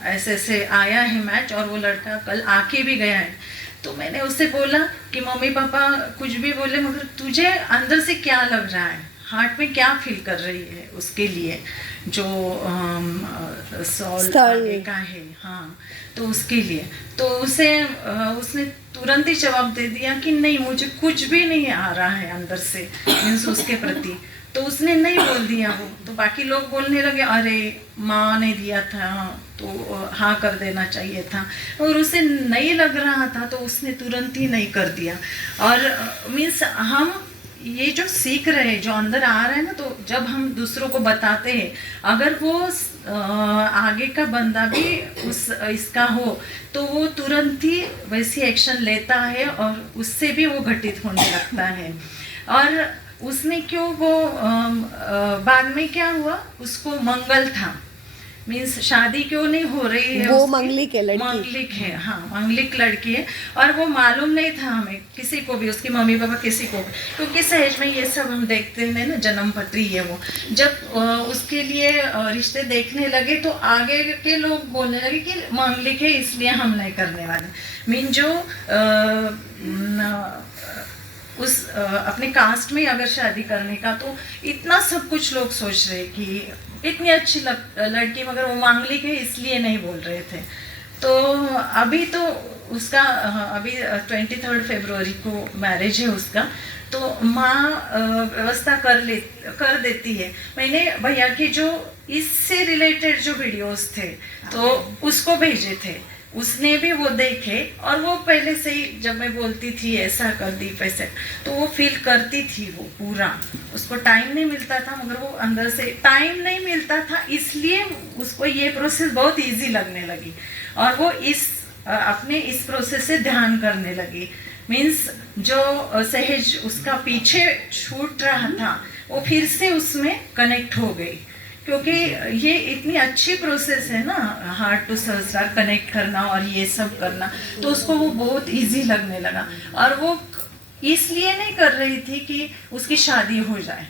ऐसे ऐसे आया है मैच और वो लड़का कल आके भी गया है। तो मैंने उससे बोला कि मम्मी पापा कुछ भी बोले, मगर तुझे अंदर से क्या लग रहा है, हार्ट में क्या फील कर रही है उसके लिए, जो सॉल आगे का है, हाँ, तो उसके लिए। तो उसने तुरंत ही जवाब दे दिया कि नहीं, मुझे कुछ भी नहीं आ रहा है अंदर से, मीन्स उसके प्रति। तो उसने नहीं बोल दिया वो, तो बाकी लोग बोलने लगे अरे माँ ने दिया था तो हाँ कर देना चाहिए था, और उसे नहीं लग रहा था तो उसने तुरंत ही नहीं कर दिया। और मीन्स हम ये जो सीख रहे हैं, जो अंदर आ रहे हैं ना, तो जब हम दूसरों को बताते हैं, अगर वो आगे का बंदा भी इसका हो, तो वो तुरंत ही वैसी एक्शन लेता है और उससे भी वो घटित होने लगता है। और उसने क्यों वो बाद में क्या हुआ, उसको मंगल था, मीन्स शादी क्यों नहीं हो रही है वो उसकी? मंगलिक है लड़की। मंगलिक है, हाँ मंगलिक लड़की है। और वो मालूम नहीं था हमें किसी को भी, उसकी मम्मी पापा किसी को भी, क्योंकि सहज में ये सब हम देखते हैं ना, जन्म पत्री है वो। जब उसके लिए रिश्ते देखने लगे तो आगे के लोग बोलने लगे कि मंगलिक है इसलिए हम नहीं करने वाले। मीन जो उस अपने कास्ट में अगर शादी करने का, तो इतना सब कुछ लोग सोच रहे कि इतनी अच्छी लड़की, मगर वो मांगलिक है इसलिए नहीं बोल रहे थे। तो अभी तो उसका अभी 23 फरवरी को मैरिज है उसका, तो माँ व्यवस्था कर देती है। मैंने भैया की जो इससे रिलेटेड जो वीडियोस थे तो उसको भेजे थे, उसने भी वो देखे, और वो पहले से ही जब मैं बोलती थी ऐसा कर दी वैसे, तो वो फील करती थी वो पूरा। उसको टाइम नहीं मिलता था, मगर वो अंदर से टाइम नहीं मिलता था, इसलिए उसको ये प्रोसेस बहुत इजी लगने लगी, और वो अपने इस प्रोसेस से ध्यान करने लगी। मीन्स जो सहज उसका पीछे छूट रहा था वो फिर से उसमें कनेक्ट हो गई, क्योंकि ये इतनी अच्छी प्रोसेस है ना, हार्ट टू सहस्रार कनेक्ट करना और ये सब करना, तो उसको वो बहुत इजी लगने लगा। और वो इसलिए नहीं कर रही थी कि उसकी शादी हो जाए,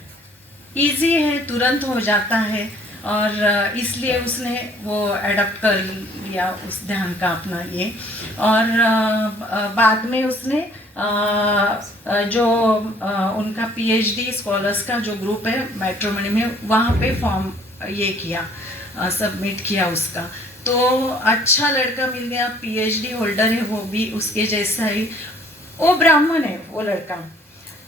इजी है, तुरंत हो जाता है, और इसलिए उसने वो एडप्ट कर लिया उस ध्यान का अपना ये। और बाद में उसने जो उनका पीएचडी स्कॉलर्स का जो ग्रुप है मैट्रिमोनी में, वहाँ पे फॉर्म ये किया, सबमिट किया उसका, तो अच्छा लड़का मिल गया, पीएचडी होल्डर है वो भी उसके जैसा ही, वो ब्राह्मण है वो लड़का।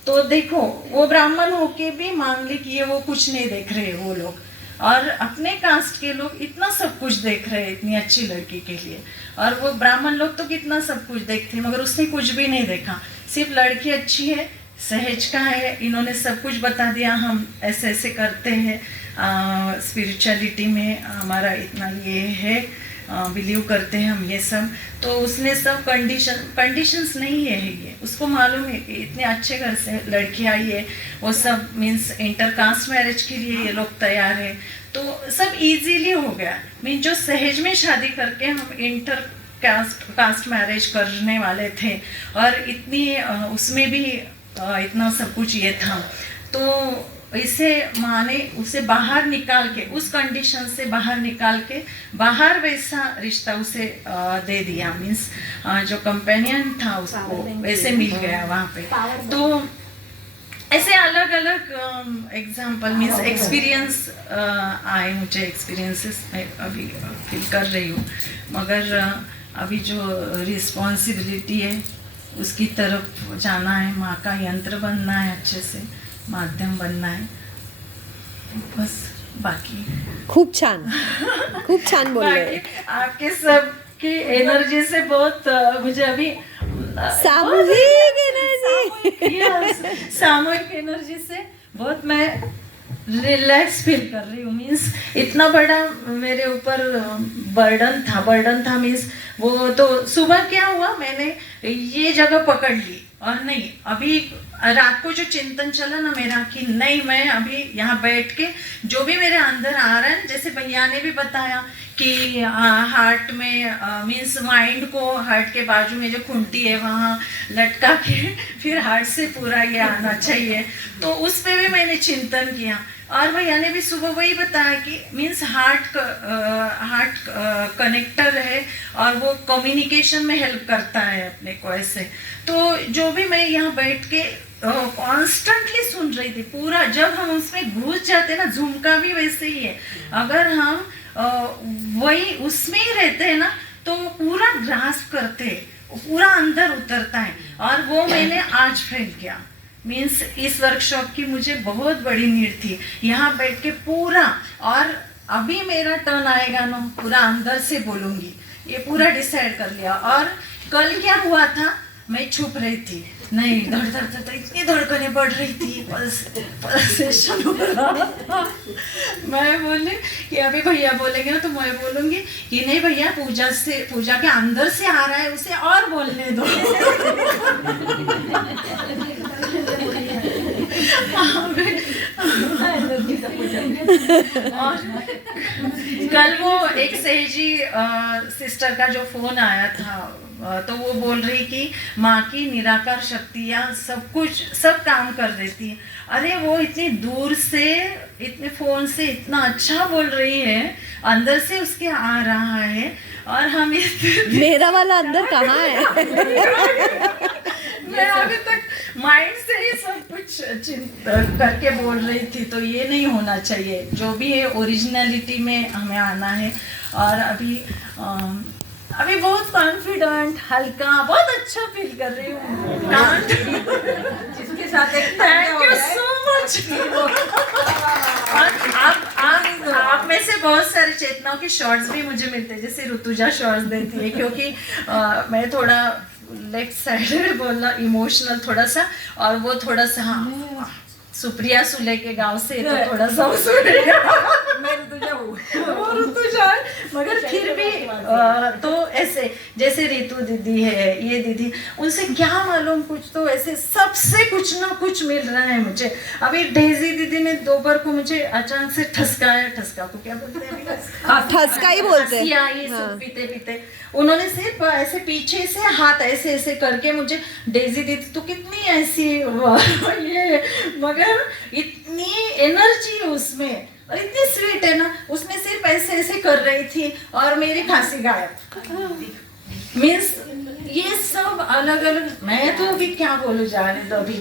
तो देखो वो ब्राह्मण होके भी मांगलिक ये वो कुछ नहीं देख रहे वो लोग, और अपने कास्ट के लोग इतना सब कुछ देख रहे हैं इतनी अच्छी लड़की के लिए, और वो ब्राह्मण लोग तो कितना सब कुछ देखते हैं, मगर उसने कुछ भी नहीं देखा, सिर्फ लड़की अच्छी है, सहज का है, इन्होंने सब कुछ बता दिया, हम ऐसे ऐसे करते हैं, स्पिरिचुअलिटी में हमारा इतना ये है, बिलीव करते हैं हम ये सब। तो उसने सब कंडीशंस नहीं है ये, उसको मालूम है कि इतने अच्छे घर से लड़की आई है, वो सब मीन्स इंटरकास्ट मैरिज के लिए ये लोग तैयार है, तो सब इजीली हो गया। मीन जो सहज में शादी करके हम इंटर कास्ट मैरिज करने वाले थे, और इतनी उसमें भी इतना सब कुछ ये था, तो इसे माँ ने उसे बाहर निकाल के, उस कंडीशन से बाहर निकाल के बाहर वैसा रिश्ता उसे दे दिया। मीन्स जो कंपेनियन था उसको वैसे मिल गया वहाँ पे। तो ऐसे अलग अलग एग्जाम्पल मीन्स एक्सपीरियंस आए मुझे, एक्सपीरियंसेस मैं अभी फील कर रही हूँ, मगर अभी जो रिस्पॉन्सिबिलिटी है उसकी तरफ जाना है, माँ का यंत्र बनना है, अच्छे से माध्यम बनना है, बस। बाकी खूप छान बोल रहे। आपके सब की एनर्जी से बहुत मुझे अभी सामूहिक एनर्जी, सामूहिक एनर्जी से बहुत मैं रिलैक्स फील कर रही हूँ। मीन्स इतना बड़ा मेरे ऊपर बर्डन था मीन्स वो तो सुबह क्या हुआ, मैंने ये जगह पकड़ ली, और नहीं अभी रात को जो चिंतन चला ना मेरा कि नहीं मैं अभी यहाँ बैठ के जो भी मेरे अंदर आ रहा है, जैसे भैया ने भी बताया कि हार्ट में मीन्स माइंड को हार्ट के बाजू में जो खुंटी है वहाँ लटका के फिर हार्ट से पूरा ये आना चाहिए, तो उस पर भी मैंने चिंतन किया। और भैया ने भी सुबह वही बताया कि मीन्स हार्ट कनेक्टर है और वो कम्युनिकेशन में हेल्प करता है अपने को ऐसे। तो जो भी मैं यहाँ बैठ के कॉन्स्टेंटली सुन रही थी पूरा, जब हम उसमें घुस जाते ना, झुमका भी वैसे ही है, अगर हम वही उसमें ही रहते हैं ना तो पूरा ग्रास्प करते हैं, पूरा अंदर उतरता है। और वो मैंने आज फील किया। मीन्स इस वर्कशॉप की मुझे बहुत बड़ी नीड थी, यहाँ बैठ के पूरा। और अभी मेरा टर्न आएगा ना, पूरा अंदर से बोलूँगी, ये पूरा डिसाइड कर लिया। और कल क्या हुआ था, मैं छुप रही थी, नहीं धड़ इतनी धड़कनें बढ़ रही थी, पल्सेशन हो रहा था। मैं बोली कि अभी भैया बोलेंगे ना तो मैं बोलूँगी कि नहीं भैया पूजा के अंदर से आ रहा है, उसे और बोलने दो। और कल वो एक सहेजी सिस्टर का जो फोन आया था, तो वो बोल रही कि माँ की निराकार शक्तियाँ सब कुछ सब काम कर देती है। अरे वो इतनी दूर से इतने फोन से इतना अच्छा बोल रही है, अंदर से उसके आ रहा है, और हम मेरा वाला अंदर कहाँ है? मैं अभी तक माइंड से ही सब कुछ करके बोल रही थी। तो ये नहीं होना चाहिए, जो भी है ओरिजिनलिटी में हमें आना है। और अभी बहुत कॉन्फिडेंट, हल्का, बहुत अच्छा फील कर रही हूँ। जिसके साथ एक थैंक यू सो मच। आप में से बहुत सारे चेतनाओं की शॉर्ट्स भी मुझे मिलते हैं, जैसे ऋतुजा शॉर्ट्स देती है, क्योंकि मैं थोड़ा लेफ्ट साइड में बोलना इमोशनल थोड़ा सा, और वो थोड़ा सा हाँ सुप्रिया सुले के गांव से तो थोड़ा सा मैं ऋतुजा हूँ। ऋतुजा, मगर फिर भी तो ऐसे जैसे रितु दीदी है, ये दीदी, उनसे क्या मालूम, कुछ तो ऐसे सबसे कुछ ना कुछ मिल रहा है मुझे। अभी डेजी दीदी ने दोपहर को मुझे अचानक से ठसकाया, ठसका को क्या बोलते हैं? ठसका ही बोलते हैं। ये सब पीते पीते उन्होंने सिर्फ ऐसे पीछे से हाथ ऐसे ऐसे करके मुझे, डेजी दीदी तो कितनी ऐसी ये, मगर इतनी एनर्जी उसमें और इतनी स्वीट है ना, उसमें सिर्फ ऐसे ऐसे कर रही थी और मेरी खांसी गायब। मीन्स ये सब अलग अलग, मैं तो अभी क्या बोलूं, जाने दो अभी।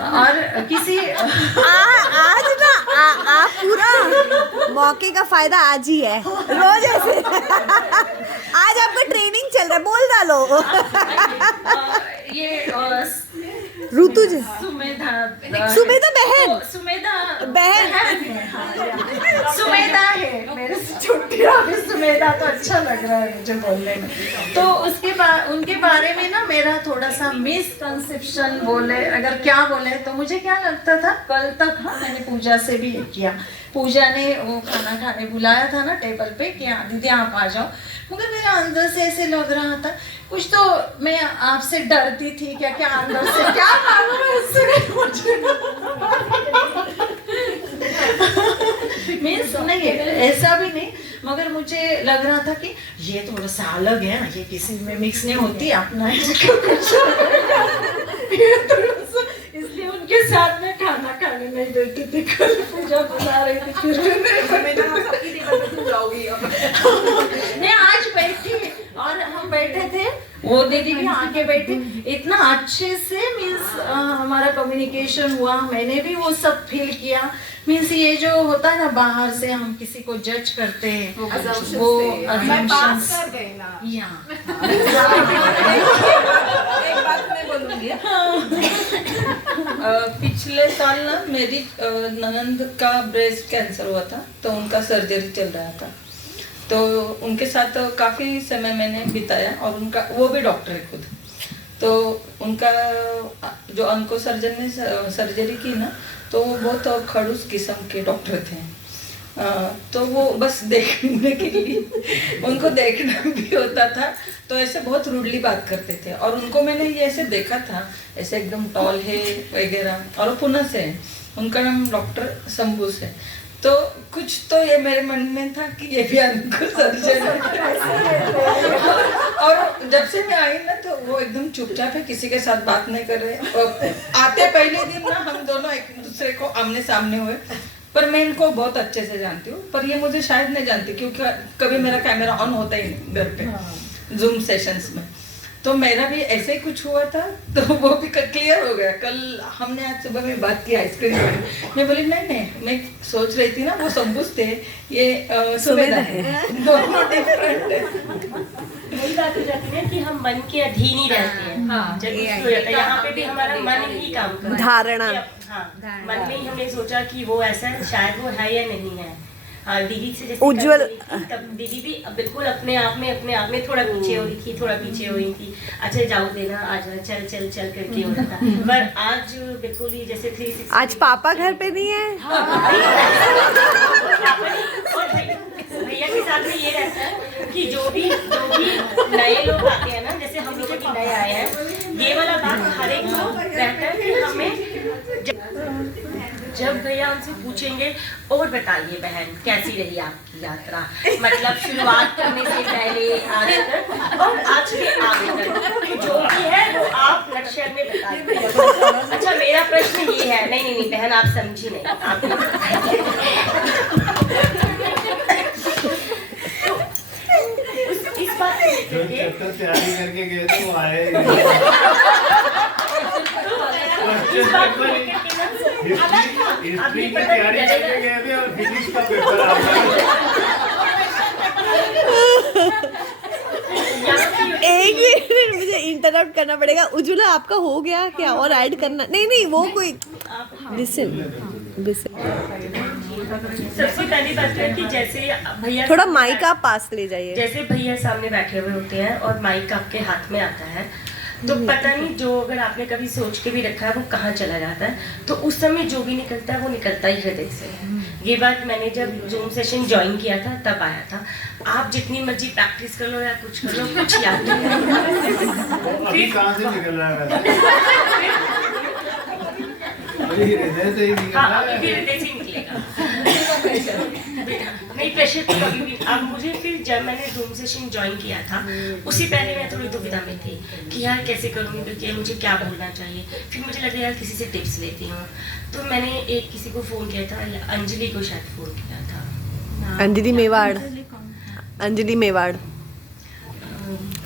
और किसी आज ना आप पूरा मौके का फायदा आज ही है, रोज ऐसे। आज आपका ट्रेनिंग चल रहा है, बोल डालो। ये ऋतु जी, सुमेधा बहन, सुमेधा है मेरे से छोटी, अभी सुमेधा तो अच्छा लग रहा है मुझे बोलने में। तो उसके बाद उनके बारे में ना मेरा थोड़ा सा मिसकंसेप्शन बोले, अगर क्या बोले तो मुझे क्या लगता था कल तक, हाँ मैंने पूजा से भी किया, पूजा ने वो खाना खाने बुलाया था ना टेबल पे कि हाँ दीदी आप आ जाओ, मगर मेरे अंदर से ऐसे लग रहा था कुछ तो, मैं आपसे डरती थी क्या क्या अंदर से, क्या मालूम है उससे मुझे। मीन्स नहीं ऐसा भी नहीं, मगर मुझे लग रहा था कि ये थोड़ा सा अलग है, ये किसी में मिक्स नहीं होती, अपना इसलिए उनके साथ में खाना खाने नहीं देती थी। कल पूजा बना रही थी, फिर नहीं आज बैठी और हम बैठे थे, वो दीदी भी आके बैठी, इतना अच्छे से मीन्स हमारा कम्युनिकेशन हुआ, मैंने भी वो सब फील किया। मीन्स ये जो होता है ना बाहर से हम किसी को जज करते हैं, वो assumptions, एक बात मैं बोलूँगी। पिछले साल ना मेरी ननंद का ब्रेस्ट कैंसर हुआ था, तो उनका सर्जरी चल रहा था, तो उनके साथ काफ़ी समय मैंने बिताया, और उनका वो भी डॉक्टर है खुद, तो उनका जो ऑन्को सर्जन ने सर्जरी की ना, तो वो बहुत खड़ूस किस्म के डॉक्टर थे। तो वो बस देखने के लिए उनको देखना भी होता था, तो ऐसे बहुत रूडली बात करते थे, और उनको मैंने ये ऐसे देखा था, ऐसे एकदम टॉल है वगैरह, और पुणे से है, उनका नाम डॉक्टर शंभू से। तो कुछ तो ये मेरे मन में था कि ये भी ऑन्को सर्जन है। और जब से मैं आई ना, तो वो एकदम चुपचाप है, किसी के साथ बात नहीं कर रहे। और आते पहले दिन ना हम दोनों एक दूसरे को आमने सामने हुए, पर मैं इनको बहुत अच्छे से जानती हूँ, पर ये मुझे शायद नहीं जानती, क्योंकि कभी मेरा कैमरा ऑन होता ही नहीं घर पे जूम सेशंस में। तो मेरा भी ऐसे ही कुछ हुआ था, तो वो भी क्लियर हो गया। कल हमने आज सुबह में बात की आइसक्रीम में, मैं बोली नहीं मैं सोच रही थी ना वो शंभूस थे, ये सुमेधा है, दोनों डिफरेंट है। वही बात हो जाती है कि हम मन के अधीन ही रहते हैं। हाँ, यहाँ पे भी हमारा मन ही काम करता है, धारणा। हाँ, मन में ही हमने सोचा कि वो ऐसा है, शायद वो है या नहीं है। दीदी से जैसे उज्जवल, तब दीदी भी बिल्कुल अपने आप में थोड़ा पीछे हो रही थी, थोड़ा पीछे हुई थी, अच्छा जाओ देना आज चल चल चल करके हो रहा था। पर आज बिल्कुल ही जैसे 360। आज पापा घर पे नहीं है। और भैया के साथ में ये रहता है कि जो भी नए लोग आते हैं ना, जैसे हम लोग भी नए आए हैं, ये वाला बात हर एक को रहता है कि हमें जब भैया हमसे पूछेंगे और बताइए बहन कैसी रही आपकी यात्रा, मतलब शुरुआत करने से पहले आज तक और आज के आगे तक, तो जो भी है वो आप नक्शे में बताइए। अच्छा मेरा प्रश्न ये है, नहीं बहन आप समझी नहीं, आप इस बात को लेकर के तैयारी करके गए थे वो आए इस बात को लेकर के ना हिस्ट्री की तैयारी करके गए थे और फिजिक्स का पेपर आ गया। एक मिनट मुझे इंटरप्ट करना पड़ेगा। उज्ज्वला आपका हो गया क्या और ऐड करना? नहीं वो कोई लिसन। सबसे पहली बात है कि जैसे भैया थोड़ा माइक आप पास ले जाइए। जैसे भैया सामने बैठे हुए होते हैं और माइक आपके हाथ में आता है, तो पता नहीं जो अगर आपने कभी सोच के भी रखा है वो कहाँ चला जाता है, तो उस समय जो भी निकलता है वो निकलता ही हृदय से है। ये बात मैंने जब जूम सेशन ज्वाइन किया था तब आया था। आप जितनी मर्जी प्रैक्टिस कर लो या कुछ कर लो, कुछ याद नहीं अभी कहाँ से निकल रहा है? अभी हृदय से ही निकल रहा है। अभी हृदय से ही निकलेगा। नहीं प्रेशर तो कभी भी। अब मुझे फिर जब मैंने जूम सेशन ज्वाइन किया था उसी पहले मैं थोड़ी दुविधा में थी कि यार कैसे करूँगी, क्योंकि मुझे क्या बोलना चाहिए। फिर मुझे लगा यार किसी से टिप्स लेती हूँ, तो मैंने एक किसी को फ़ोन किया था, अंजलि को शायद फ़ोन किया था। अंजलि मेवाड़। अंजलि मेवाड़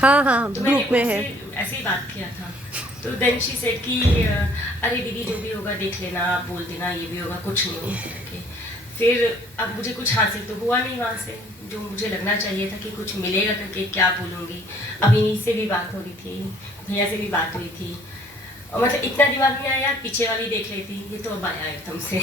हाँ तो ग्रुप में है। ऐसे ही बात किया था, तो देन शी सेड कि अरे दीदी जो भी होगा देख लेना, आप बोल देना ये भी होगा, कुछ नहीं है करके। फिर अब मुझे कुछ हासिल तो हुआ नहीं वहाँ से, जो मुझे लगना चाहिए था कि कुछ मिलेगा करके क्या बोलूँगी। अभी से भी बात हो रही थी, भैया से भी बात हुई थी, और मतलब इतना दिमाग में आया पीछे वाली देख लेती, ये तो अब आया एकदम से।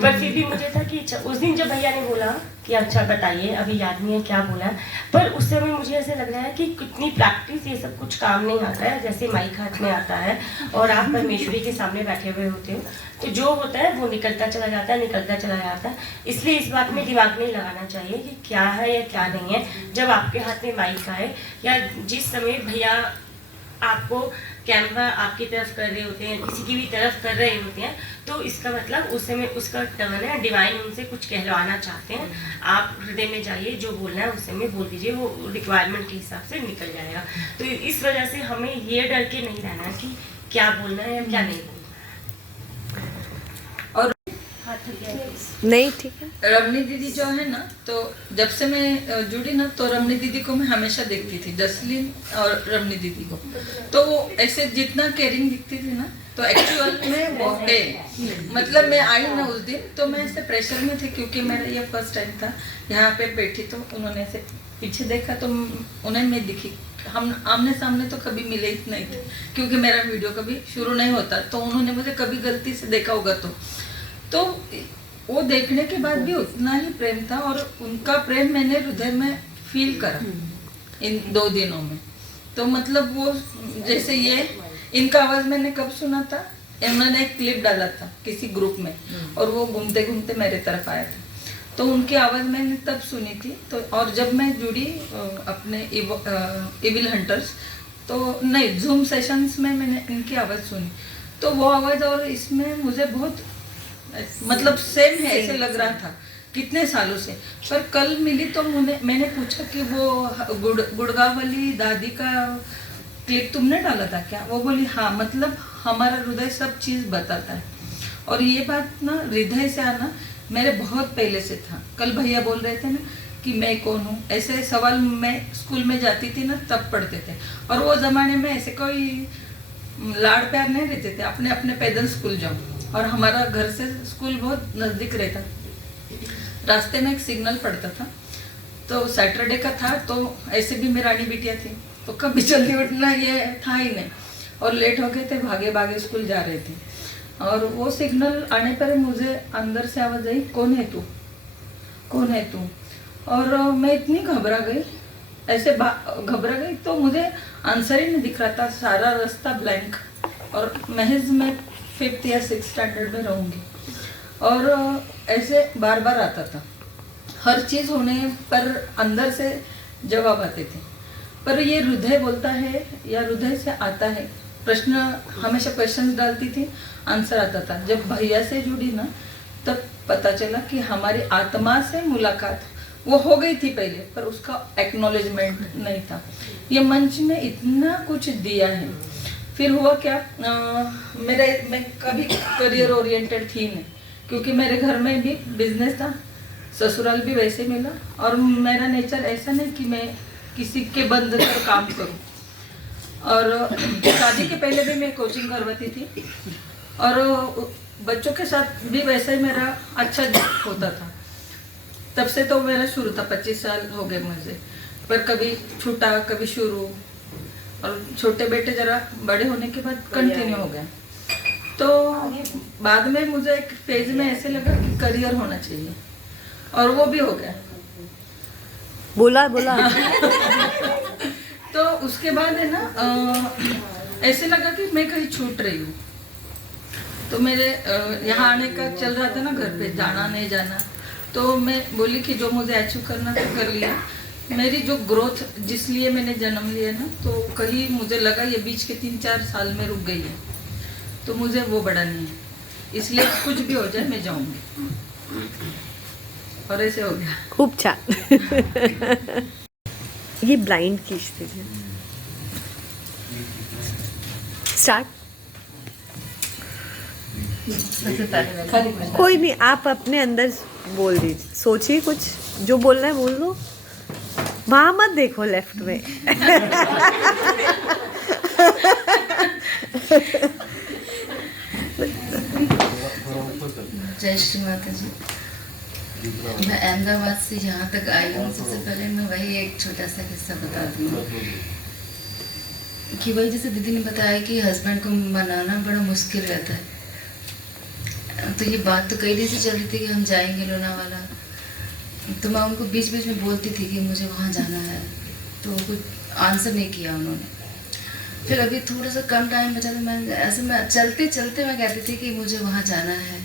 पर फिर भी मुझे था कि उस दिन जब भैया ने बोला कि अच्छा बताइए, अभी याद नहीं है क्या बोला, पर उस समय मुझे ऐसे लग रहा है कि कितनी प्रैक्टिस ये सब कुछ काम नहीं आता है, जैसे माइक हाथ में आता है और आप परमेश्वरी के सामने बैठे हुए होते हो, तो जो होता है वो निकलता चला जाता है, निकलता चला जाता है। इसलिए इस बात में दिमाग नहीं लगाना चाहिए कि क्या है या क्या नहीं है। जब आपके हाथ में माइक आए या जिस समय भैया आपको कैमरा आपकी तरफ कर रहे होते हैं, किसी की भी तरफ कर रहे होते हैं, तो इसका मतलब उस समय उसका टर्न है, डिवाइन उनसे कुछ कहलवाना चाहते हैं। आप हृदय में जाइए, जो बोलना है उस समय बोल दीजिए, वो रिक्वायरमेंट के हिसाब से निकल जाएगा। तो इस वजह से हमें ये डर के नहीं रहना है कि क्या बोलना है या क्या नहीं बोलना है। नहीं ठीक है। रमनी दीदी जो है ना, तो जब से मैं जुड़ी ना, तो रमनी दीदी को मैं हमेशा देखती थी, जसलीन और रमनी दीदी को, तो वो ऐसे जितना केयरिंग दिखती थी ना, तो एक्चुअल में वो है। मतलब मैं आई ना उस दिन, तो मैं ऐसे प्रेशर में थी, क्योंकि मेरा ये फर्स्ट टाइम था यहाँ पे बैठी, तो उन्होंने ऐसे पीछे देखा, तो उन्हें मैं दिखी। हम आमने सामने तो कभी मिले ही नहीं थे, क्योंकि मेरा वीडियो कभी शुरू नहीं होता, तो उन्होंने मुझे कभी गलती से देखा होगा, तो वो देखने के बाद भी उतना ही प्रेम था, और उनका प्रेम मैंने हृदय में फील करा इन 2 दिनों में। तो मतलब वो जैसे ये इनका आवाज मैंने कब सुना था, इन्होंने एक क्लिप डाला था किसी ग्रुप में, और वो घूमते घूमते मेरे तरफ आया था, तो उनकी आवाज मैंने तब सुनी थी। तो और जब मैं जुड़ी अपने इविल हंटर्स, तो नहीं जूम सेशंस में मैंने इनकी आवाज सुनी, तो वो आवाज और इसमें मुझे बहुत मतलब सेम है ऐसे लग रहा था कितने सालों से। पर कल मिली तो मैंने पूछा कि वो गुड़गांव वाली दादी का क्लिप तुमने डाला था क्या? वो बोली हाँ, मतलब हमारा हृदय सब चीज़ बताता है। और ये बात ना हृदय से आना मेरे बहुत पहले से था। कल भैया बोल रहे थे ना कि मैं कौन हूँ, ऐसे सवाल मैं स्कूल में जाती थी ना तब पढ़ते थे, और वो ज़माने में ऐसे कोई लाड़ प्यार नहीं रहते थे, अपने अपने पैदल स्कूल जाओ, और हमारा घर से स्कूल बहुत नज़दीक रहता, रास्ते में एक सिग्नल पड़ता था, तो सैटरडे का था, तो ऐसे भी मेरी रानी बिटिया थी, तो कभी जल्दी उठना ये था ही नहीं, और लेट हो गए थे, भागे भागे स्कूल जा रहे थे, और वो सिग्नल आने पर मुझे अंदर से आवाज़ आई, कौन है तू, कौन है तू? और मैं इतनी घबरा गई, ऐसे घबरा गई, तो मुझे आंसर ही नहीं दिख रहा था, सारा रास्ता ब्लैंक, और महज मैं 5th या 6th स्टैंडर्ड में रहूँगी, और ऐसे बार बार आता था, हर चीज़ होने पर अंदर से जवाब आते थे, पर ये हृदय बोलता है या हृदय से आता है प्रश्न हमेशा क्वेश्चन डालती थी, आंसर आता था। जब भैया से जुड़ी ना तब पता चला कि हमारी आत्मा से मुलाकात वो हो गई थी पहले, पर उसका एक्नॉलेजमेंट नहीं था। ये मंच ने इतना कुछ दिया है। फिर हुआ क्या, मैं कभी करियर ओरिएंटेड थी नहीं, क्योंकि मेरे घर में भी बिजनेस था, ससुराल भी वैसे मिला, और मेरा नेचर ऐसा नहीं कि मैं किसी के बंद कर काम करूं। और शादी के पहले भी मैं कोचिंग करवाती थी, और बच्चों के साथ भी वैसा ही मेरा अच्छा होता था। तब से तो मेरा शुरू था, 25 साल हो गए मुझे, पर कभी छूटा कभी शुरू, और छोटे बेटे जरा बड़े होने के बाद कंटिन्यू हो गया। तो बाद में मुझे एक फेज में ऐसे लगा कि करियर होना चाहिए, और वो भी हो गया। बोला बोला तो उसके बाद है ना ऐसे लगा कि मैं कहीं छूट रही हूँ। तो मेरे यहाँ आने का चल रहा था ना, घर पे जाना नहीं जाना, तो मैं बोली कि जो मुझे अचीव करना था कर लिया। मेरी जो ग्रोथ जिस लिए मैंने जन्म लिया ना, तो कहीं मुझे लगा ये बीच के 3-4 साल में रुक गई है, तो मुझे वो बड़ा नहीं है, इसलिए कुछ भी हो जाए मैं जाऊंगी। और ऐसे हो गया। खूप छान ये ब्लाइंड की स्थिति है। स्टार्ट। कोई नहीं, आप अपने अंदर बोल दीजिए, सोचिए कुछ, जो बोलना है बोल दो, वहां मत देखो लेफ्ट में जय श्री माता जी। मैं अहमदाबाद से यहाँ तक आई हूँ। सबसे पहले मैं वही एक छोटा सा किस्सा बताती हूँ कि वही जैसे दीदी ने बताया कि हस्बैंड को मनाना बड़ा मुश्किल रहता है। तो ये बात तो कई दिन से चल रही थी कि हम जाएंगे लोनावाला, तो मैं उनको बीच बीच में बोलती थी कि मुझे वहाँ जाना है, तो कुछ आंसर नहीं किया उन्होंने। फिर अभी थोड़ा सा कम टाइम बचा, तो मैं चलते चलते मैं कहती थी कि मुझे वहाँ जाना है,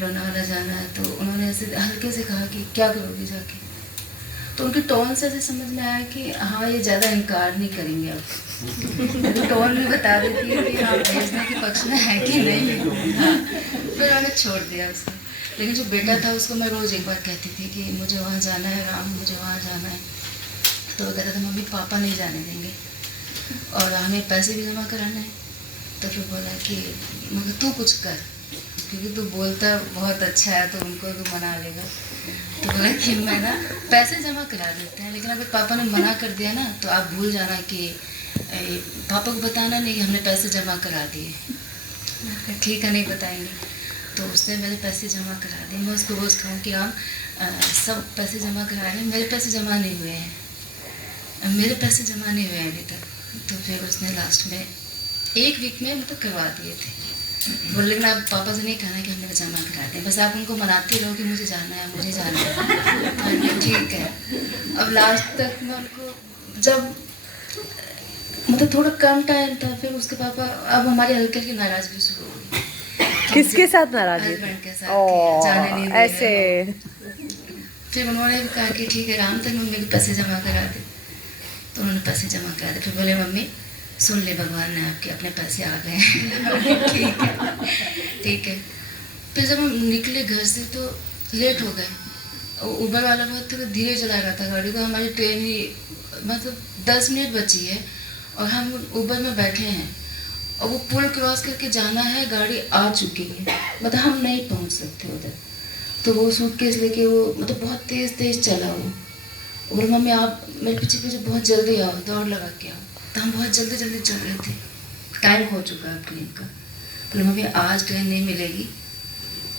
लोनावाला जाना है। तो उन्होंने ऐसे हल्के से कहा कि क्या करोगी जाके। तो उनके टोन से ऐसे समझ में आया कि हाँ ये ज़्यादा इनकार नहीं करेंगे अब। तो टोन भी बता देती है कि हाँ भेजने के पक्ष में है कि नहीं। हाँ, फिर मैंने छोड़ दिया उसको। लेकिन जो बेटा था उसको मैं रोज़ एक बार कहती थी कि मुझे वहाँ जाना है राम, मुझे वहाँ जाना है। तो वो कहता था मम्मी पापा नहीं जाने देंगे और हमें पैसे भी जमा कराना है। तो फिर बोला कि मगर तू कुछ कर, क्योंकि तू बोलता बहुत अच्छा है तो उनको तू मना लेगा। तो बोला कि मैं ना पैसे जमा करा देते हैं, लेकिन अगर पापा ने मना कर दिया ना तो आप भूल जाना कि पापा को बताना नहीं कि हमने पैसे जमा करा दिए। ठीक है नहीं बताएंगे। तो उसने मेरे पैसे जमा करा दिए। मैं उसको रोज़ कहूँ कि आप सब पैसे जमा करा रहे हैं, मेरे पैसे जमा नहीं हुए हैं, मेरे पैसे जमा नहीं हुए हैं अभी तक। तो फिर उसने लास्ट में 1 वीक में मतलब करवा दिए थे। बोले लेकिन आप पापा से नहीं कहना कि हमने जमा करा दिया, बस आप उनको मनाते रहो कि मुझे जाना है, मुझे जाना है। ठीक है। अब लास्ट तक मैं उनको जब मतलब थोड़ा कम टाइम था, फिर उसके पापा अब हमारी हल्की हल्की नाराज़गी शुरू हो गई। किसके साथ नाराज़गी? हस्बैंड के साथ कि जाने नहीं दे ऐसे। फिर उन्होंने भी कहा कि ठीक है राम तक मम्मी के पैसे जमा करा दे। तो उन्होंने पैसे जमा करा दे। फिर बोले मम्मी सुन ले भगवान ने आपके अपने पैसे आ गए हैं। ठीक है ठीक है। फिर जब हम निकले घर से तो लेट हो गए। उबर वाला बहुत धीरे चला रहा था गाड़ी को। हमारी ट्रेन ही मतलब 10 मिनट बची है और हम उबर में बैठे हैं और वो पुल क्रॉस करके जाना है, गाड़ी आ चुकी है, मतलब हम नहीं पहुंच सकते उधर। तो वो सूटकेस लेके वो मतलब बहुत तेज़ चला वो। और मम्मी आप मेरे पीछे पीछे बहुत जल्दी आओ, दौड़ लगा के आओ। तो हम बहुत जल्दी चल रहे थे, टाइम हो चुका है ट्रेन का। बोले मम्मी आज ट्रेन नहीं मिलेगी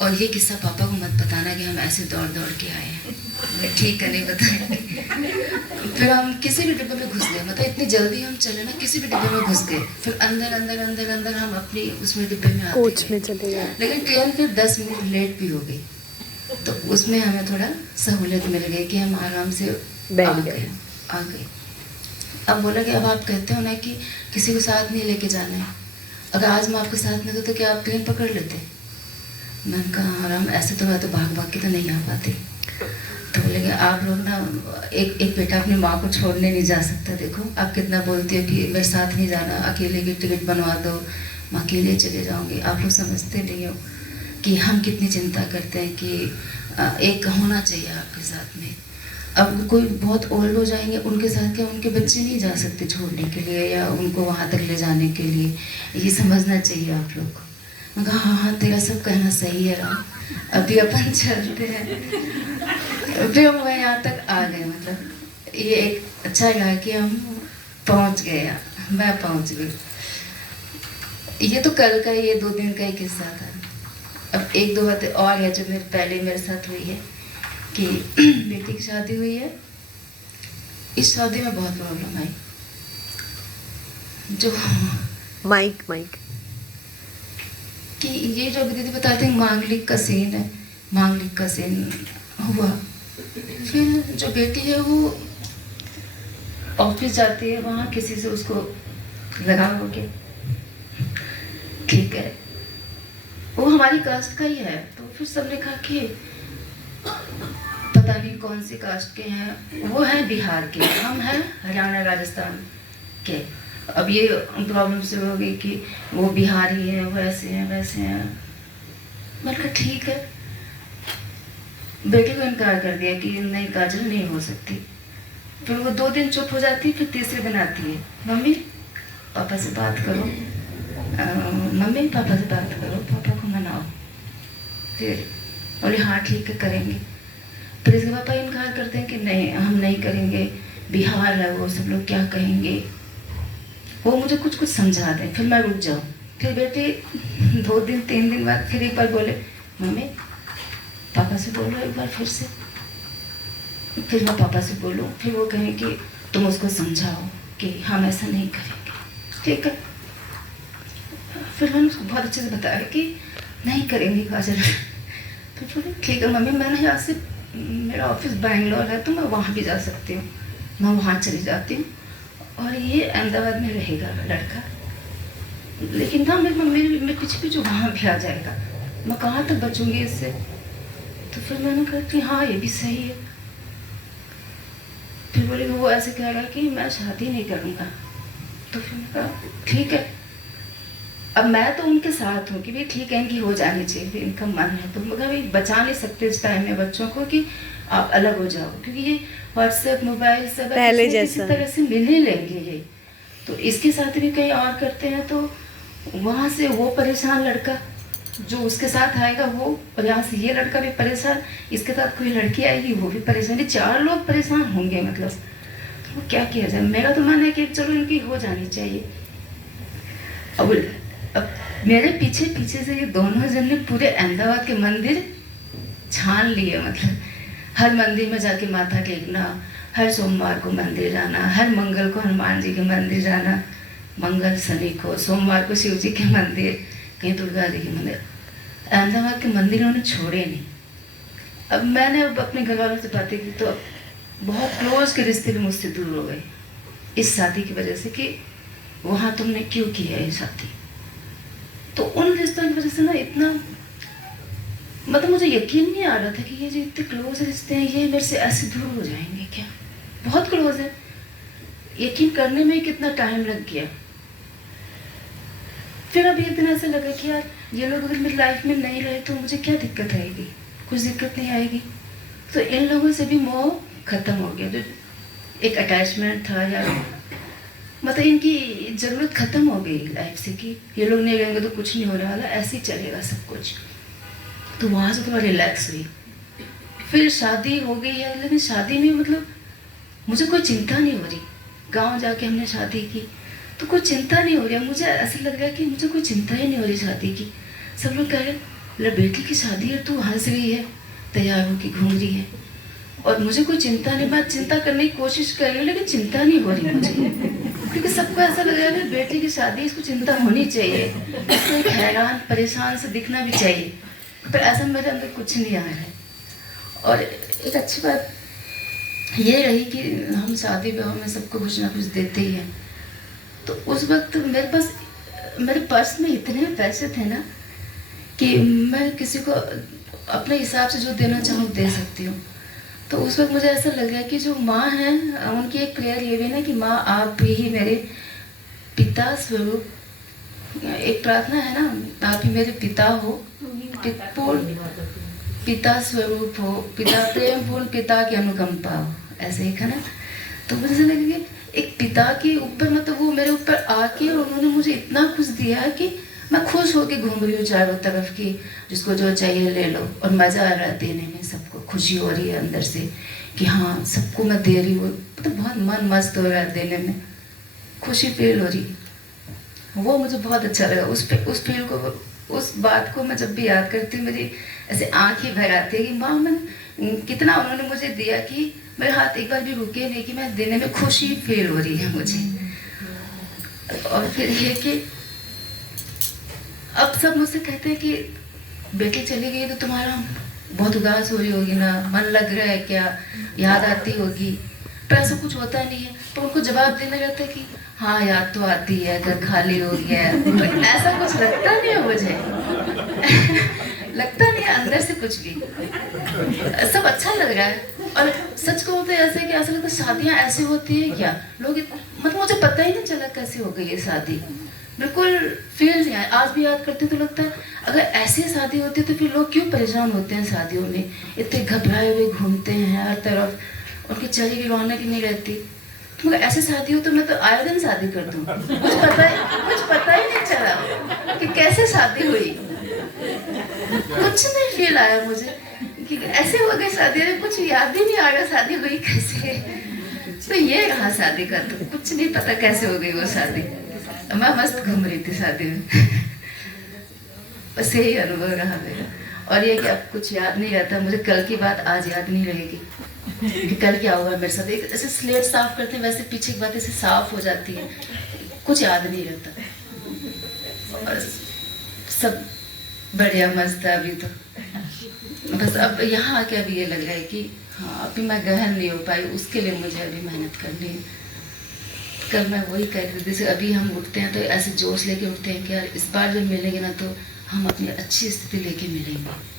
और ये किस्सा पापा को मत बताना कि हम ऐसे दौड़ के आए हैं। ठीक है नहीं बताएंगे। फिर हम किसी भी डिब्बे में घुस गए, मतलब इतनी जल्दी हम चले ना, किसी भी डिब्बे में घुस गए। फिर अंदर हम अपनी उसमें डिब्बे में आते कोच में चले गए। लेकिन ट्रेन फिर 10 मिनट लेट भी हो गई, तो उसमें हमें थोड़ा सहूलियत मिल गई कि हम आराम से आ गए। अब बोला कि अब आप कहते हो ना कि किसी को साथ नहीं लेके जाना है, अगर आज मैं आपके साथ नहीं तो क्या आप ट्रेन पकड़ लेते? मैंने कहा आराम ऐसे तो मैं तो भाग के तो नहीं आ पाती। तो बोलेंगे आप लोग ना, एक बेटा अपनी माँ को छोड़ने नहीं जा सकता, देखो आप कितना बोलती हो कि मेरे साथ नहीं जाना, अकेले की टिकट बनवा दो, मैं अकेले चले जाऊँगी। आप लोग समझते नहीं हो कि हम कितनी चिंता करते हैं कि एक होना चाहिए आपके साथ में। अब कोई बहुत ओल्ड हो जाएंगे, उनके साथ क्या उनके बच्चे नहीं जा सकते छोड़ने के लिए या उनको वहाँ तक ले जाने के लिए, ये समझना चाहिए आप लोग को। मैं कहा हाँ हाँ तेरा सब कहना सही है राम, अभी अपन चलते हैं। फिर हम यहाँ तक आ गए, मतलब ये एक अच्छा रहा कि हम पहुँच गए, मैं पहुँच गई। ये तो कल का, ये 2 दिन का ही किस्सा था। अब 1-2 बातें और है जो पहले मेरे साथ हुई है कि बेटी की शादी हुई है। इस शादी में बहुत प्रॉब्लम आई। जो माइक कि ये जो अभी दीदी बताते हैं मांगलिक का सीन है, मांगलिक का सीन हुआ। फिर जो बेटी है वो ऑफिस जाती है, वहाँ किसी से उसको लगा हो गया, ठीक है, वो हमारी कास्ट का ही है। तो फिर सबने कहा कि पता नहीं कौन सी कास्ट के हैं, वो हैं बिहार के, हम हैं हरियाणा राजस्थान के। अब ये प्रॉब्लम से हो गई कि वो बिहारी हैं, वो ऐसे हैं वैसे हैं। मैंने कहा ठीक है, बेटे को इनकार कर दिया कि नहीं काजल नहीं हो सकती। फिर वो 2 दिन चुप हो जाती, फिर तीसरे दिन आती है, मम्मी पापा से बात करो, मम्मी पापा से बात करो, पापा को मनाओ। फिर बोले हाँ ठीक है करेंगे। फिर इसके पापा इनकार करते हैं कि नहीं हम नहीं करेंगे, बिहार है वो, सब लोग क्या कहेंगे। वो मुझे कुछ कुछ समझा दें, फिर मैं रुक जाऊँ। फिर बेटे 2 दिन 3 दिन बाद फिर एक बार बोले मम्मी पापा से बोलो एक बार फिर से। फिर मैं पापा से बोलूँ, फिर वो कहें कि तुम उसको समझाओ कि हम ऐसा नहीं करेंगे, ठीक है। फिर मैंने उसको बहुत अच्छे से बताया कि नहीं करेंगे काजल। फिर बोले ठीक है मम्मी, मैंने यहाँ से, मेरा ऑफिस बैंगलोर है तो मैं वहाँ भी जा सकती हूँ, मैं वहाँ चली जाती हूँ और ये अहमदाबाद में रहेगा लड़का, लेकिन ना मेरी मम्मी मेरे पीछे जो वहाँ भी आ जाएगा, मैं कहाँ तक बचूंगी इससे। तो फिर मैंने कहा कि हाँ ये भी सही है। फिर बोले वो ऐसे कह रहा कि मैं शादी नहीं करूँगा। तो फिर मैंने कहा ठीक है, अब मैं तो उनके साथ हूँ कि भाई ठीक है इनकी हो जानी चाहिए, फिर इनका मन है। तो मगर भाई बचा नहीं सकते इस टाइम में बच्चों को कि आप अलग हो जाओ, क्योंकि ये व्हाट्सएप मोबाइल सब पहले किसी जैसा तरह से मिल ही लेंगे ये। तो इसके साथ भी कहीं और करते हैं तो वहाँ से वो परेशान लड़का जो उसके साथ आएगा वो, और यहाँ से ये लड़का भी परेशान, इसके साथ कोई लड़की आएगी वो भी परेशान, 4 लोग परेशान होंगे। मतलब तो क्या किया जाए। मेरा तो मन है कि चलो इनकी हो जानी चाहिए। अब मेरे पीछे पीछे से ये दोनों जन ने पूरे अहमदाबाद के मंदिर छान लिए। मतलब हर मंदिर में जाके माथा टेकना, हर सोमवार को मंदिर जाना, हर मंगल को हनुमान जी के मंदिर जाना, मंगल शनि को, सोमवार को शिव जी के मंदिर, कहीं दुर्गा जी के मंदिर। अहमदाबाद के मंदिर उन्होंने छोड़े नहीं। अब मैंने अब अपने घर वालों से बातें की तो अब बहुत क्लोज के रिश्ते भी मुझसे दूर हो गए इस शादी की वजह से कि वहाँ तुमने क्यों की है ये शादी। तो उन रिश्तों की वजह से ना इतना, मतलब मुझे यकीन नहीं आ रहा था कि ये जो इतने क्लोज रिश्ते हैं ये मेरे से ऐसे दूर हो जाएंगे क्या। बहुत क्लोज है, यकीन करने में कितना टाइम लग गया। फिर अब एक दिन ऐसा लगा कि यार ये लोग अगर मेरी लाइफ में नहीं रहे तो मुझे क्या दिक्कत आएगी, कुछ दिक्कत नहीं आएगी। तो इन लोगों से भी मोह खत्म हो गया, जो एक अटैचमेंट था या मतलब इनकी ज़रूरत ख़त्म हो गई लाइफ से कि ये लोग नहीं रहेंगे तो कुछ नहीं होने वाला, ऐसे ही चलेगा सब कुछ। तो वहाँ से थोड़ा रिलैक्स हुई। फिर शादी हो गई है, लेकिन शादी में मतलब मुझे कोई चिंता नहीं हो रही। गांव जाके हमने शादी की तो कोई चिंता नहीं हो रही। मुझे ऐसा लग रहा है कि मुझे कोई चिंता ही नहीं हो रही शादी की। सब लोग कह रहे बेटी की शादी है, तू हंस रही है, तैयार होकर घूम रही है, और मुझे कोई चिंता नहीं। मैं चिंता करने की कोशिश कर रही हूँ लेकिन चिंता नहीं हो रही मुझे, क्योंकि सबको ऐसा लग रहा है बेटी की शादी, इसको चिंता होनी चाहिए, इसको एक हैरान परेशान से दिखना भी चाहिए। पर ऐसा मेरे अंदर कुछ नहीं आ रहा है। और एक अच्छी बात ये रही कि हम शादी ब्याह में सबको कुछ ना कुछ देते ही हैं। तो उस वक्त मेरे पर्स में इतने पैसे थे ना कि मैं किसी को अपने हिसाब से जो देना चाहूँ दे सकती हूँ। तो उस वक्त मुझे ऐसा लग रहा है कि जो माँ है उनकी एक प्रेयर ये भी ना कि माँ आप ही मेरे पिता स्वरूप, एक प्रार्थना है ना, आप ही मेरे पिता हो, पूर्ण पिता स्वरूप हो, पिता प्रेम पूर्ण पिता की अनुकंपा हो, ऐसे ही है ना। तो मुझे ऐसा लगा कि एक पिता के ऊपर मतलब वो मेरे ऊपर आके उन्होंने मुझे इतना कुछ दिया कि मैं खुश होके घूम रही हूँ चारों तरफ की, जिसको जो चाहिए ले लो, और मज़ा आ रहा है देने में, सबको खुशी हो रही है अंदर से कि हाँ सबको मैं दे रही हूँ, मतलब बहुत मन मस्त हो रहा है देने में, खुशी फील हो रही है। वो मुझे बहुत अच्छा लगा। उस फील को, उस बात को मैं जब भी याद करती हूँ मेरी ऐसे आँखें भर आती है कि माँ मैं कितना उन्होंने मुझे दिया कि मेरे हाथ एक बार भी रुके नहीं कि मैं देने में खुशी फील हो रही है मुझे। और फिर ये कि अब सब मुझसे कहते हैं कि बेटी चली गई तो तुम्हारा बहुत उदास हो रही होगी ना, मन लग रहा है क्या, याद आती होगी, पर ऐसा कुछ होता नहीं है। तो उनको जवाब देना रहता है कि हाँ याद तो आती है, घर खाली हो गया है, तो ऐसा कुछ लगता नहीं है मुझे लगता नहीं है अंदर से कुछ भी, सब अच्छा लग रहा है। और सच कहूँ तो ऐसे कि ऐसा लगता है शादियाँ ऐसे होती है क्या, लोग मतलब मुझे पता ही नहीं चला कैसे हो गई ये शादी, बिल्कुल फील नहीं आया। आज भी याद करते तो लगता है अगर ऐसी शादी होती तो फिर लोग क्यों परेशान होते हैं शादियों में, इतने घबराए हुए घूमते हैं हर तरफ, उनकी चेहरे की रौनक ही नहीं रहती। मगर ऐसी शादी हो तो मैं तो आए दिन शादी कर दूँ, कुछ पता ही नहीं चला कि कैसे शादी हुई, कुछ नहीं फील आया मुझे कि ऐसे हो गई शादी, कुछ याद ही नहीं आ रहा शादी हुई कैसे। तो ये रहा शादी का, तो कुछ नहीं पता कैसे हो गई वो शादी, मैं मस्त घूम रही थी शादी में बस यही अनुभव रहा मेरा। और ये कि अब कुछ याद नहीं रहता मुझे, कल की बात आज याद नहीं रहेगी कि कल क्या हुआ मेरे साथ। एक ऐसे स्लेट साफ करते हैं वैसे पीछे की बात ऐसे साफ हो जाती है, कुछ याद नहीं रहता और सब बढ़िया मस्त है। अभी तो बस अब यहाँ आके अभी ये लग रहा है कि हाँ अभी मैं गहन नहीं हो पाई, उसके लिए मुझे अभी मेहनत करनी है। कल मैं वही कह रही थी, जैसे अभी हम उठते हैं तो ऐसे जोश लेके उठते हैं कि यार इस बार जब मिलेंगे ना तो हम अपनी अच्छी स्थिति लेके मिलेंगे।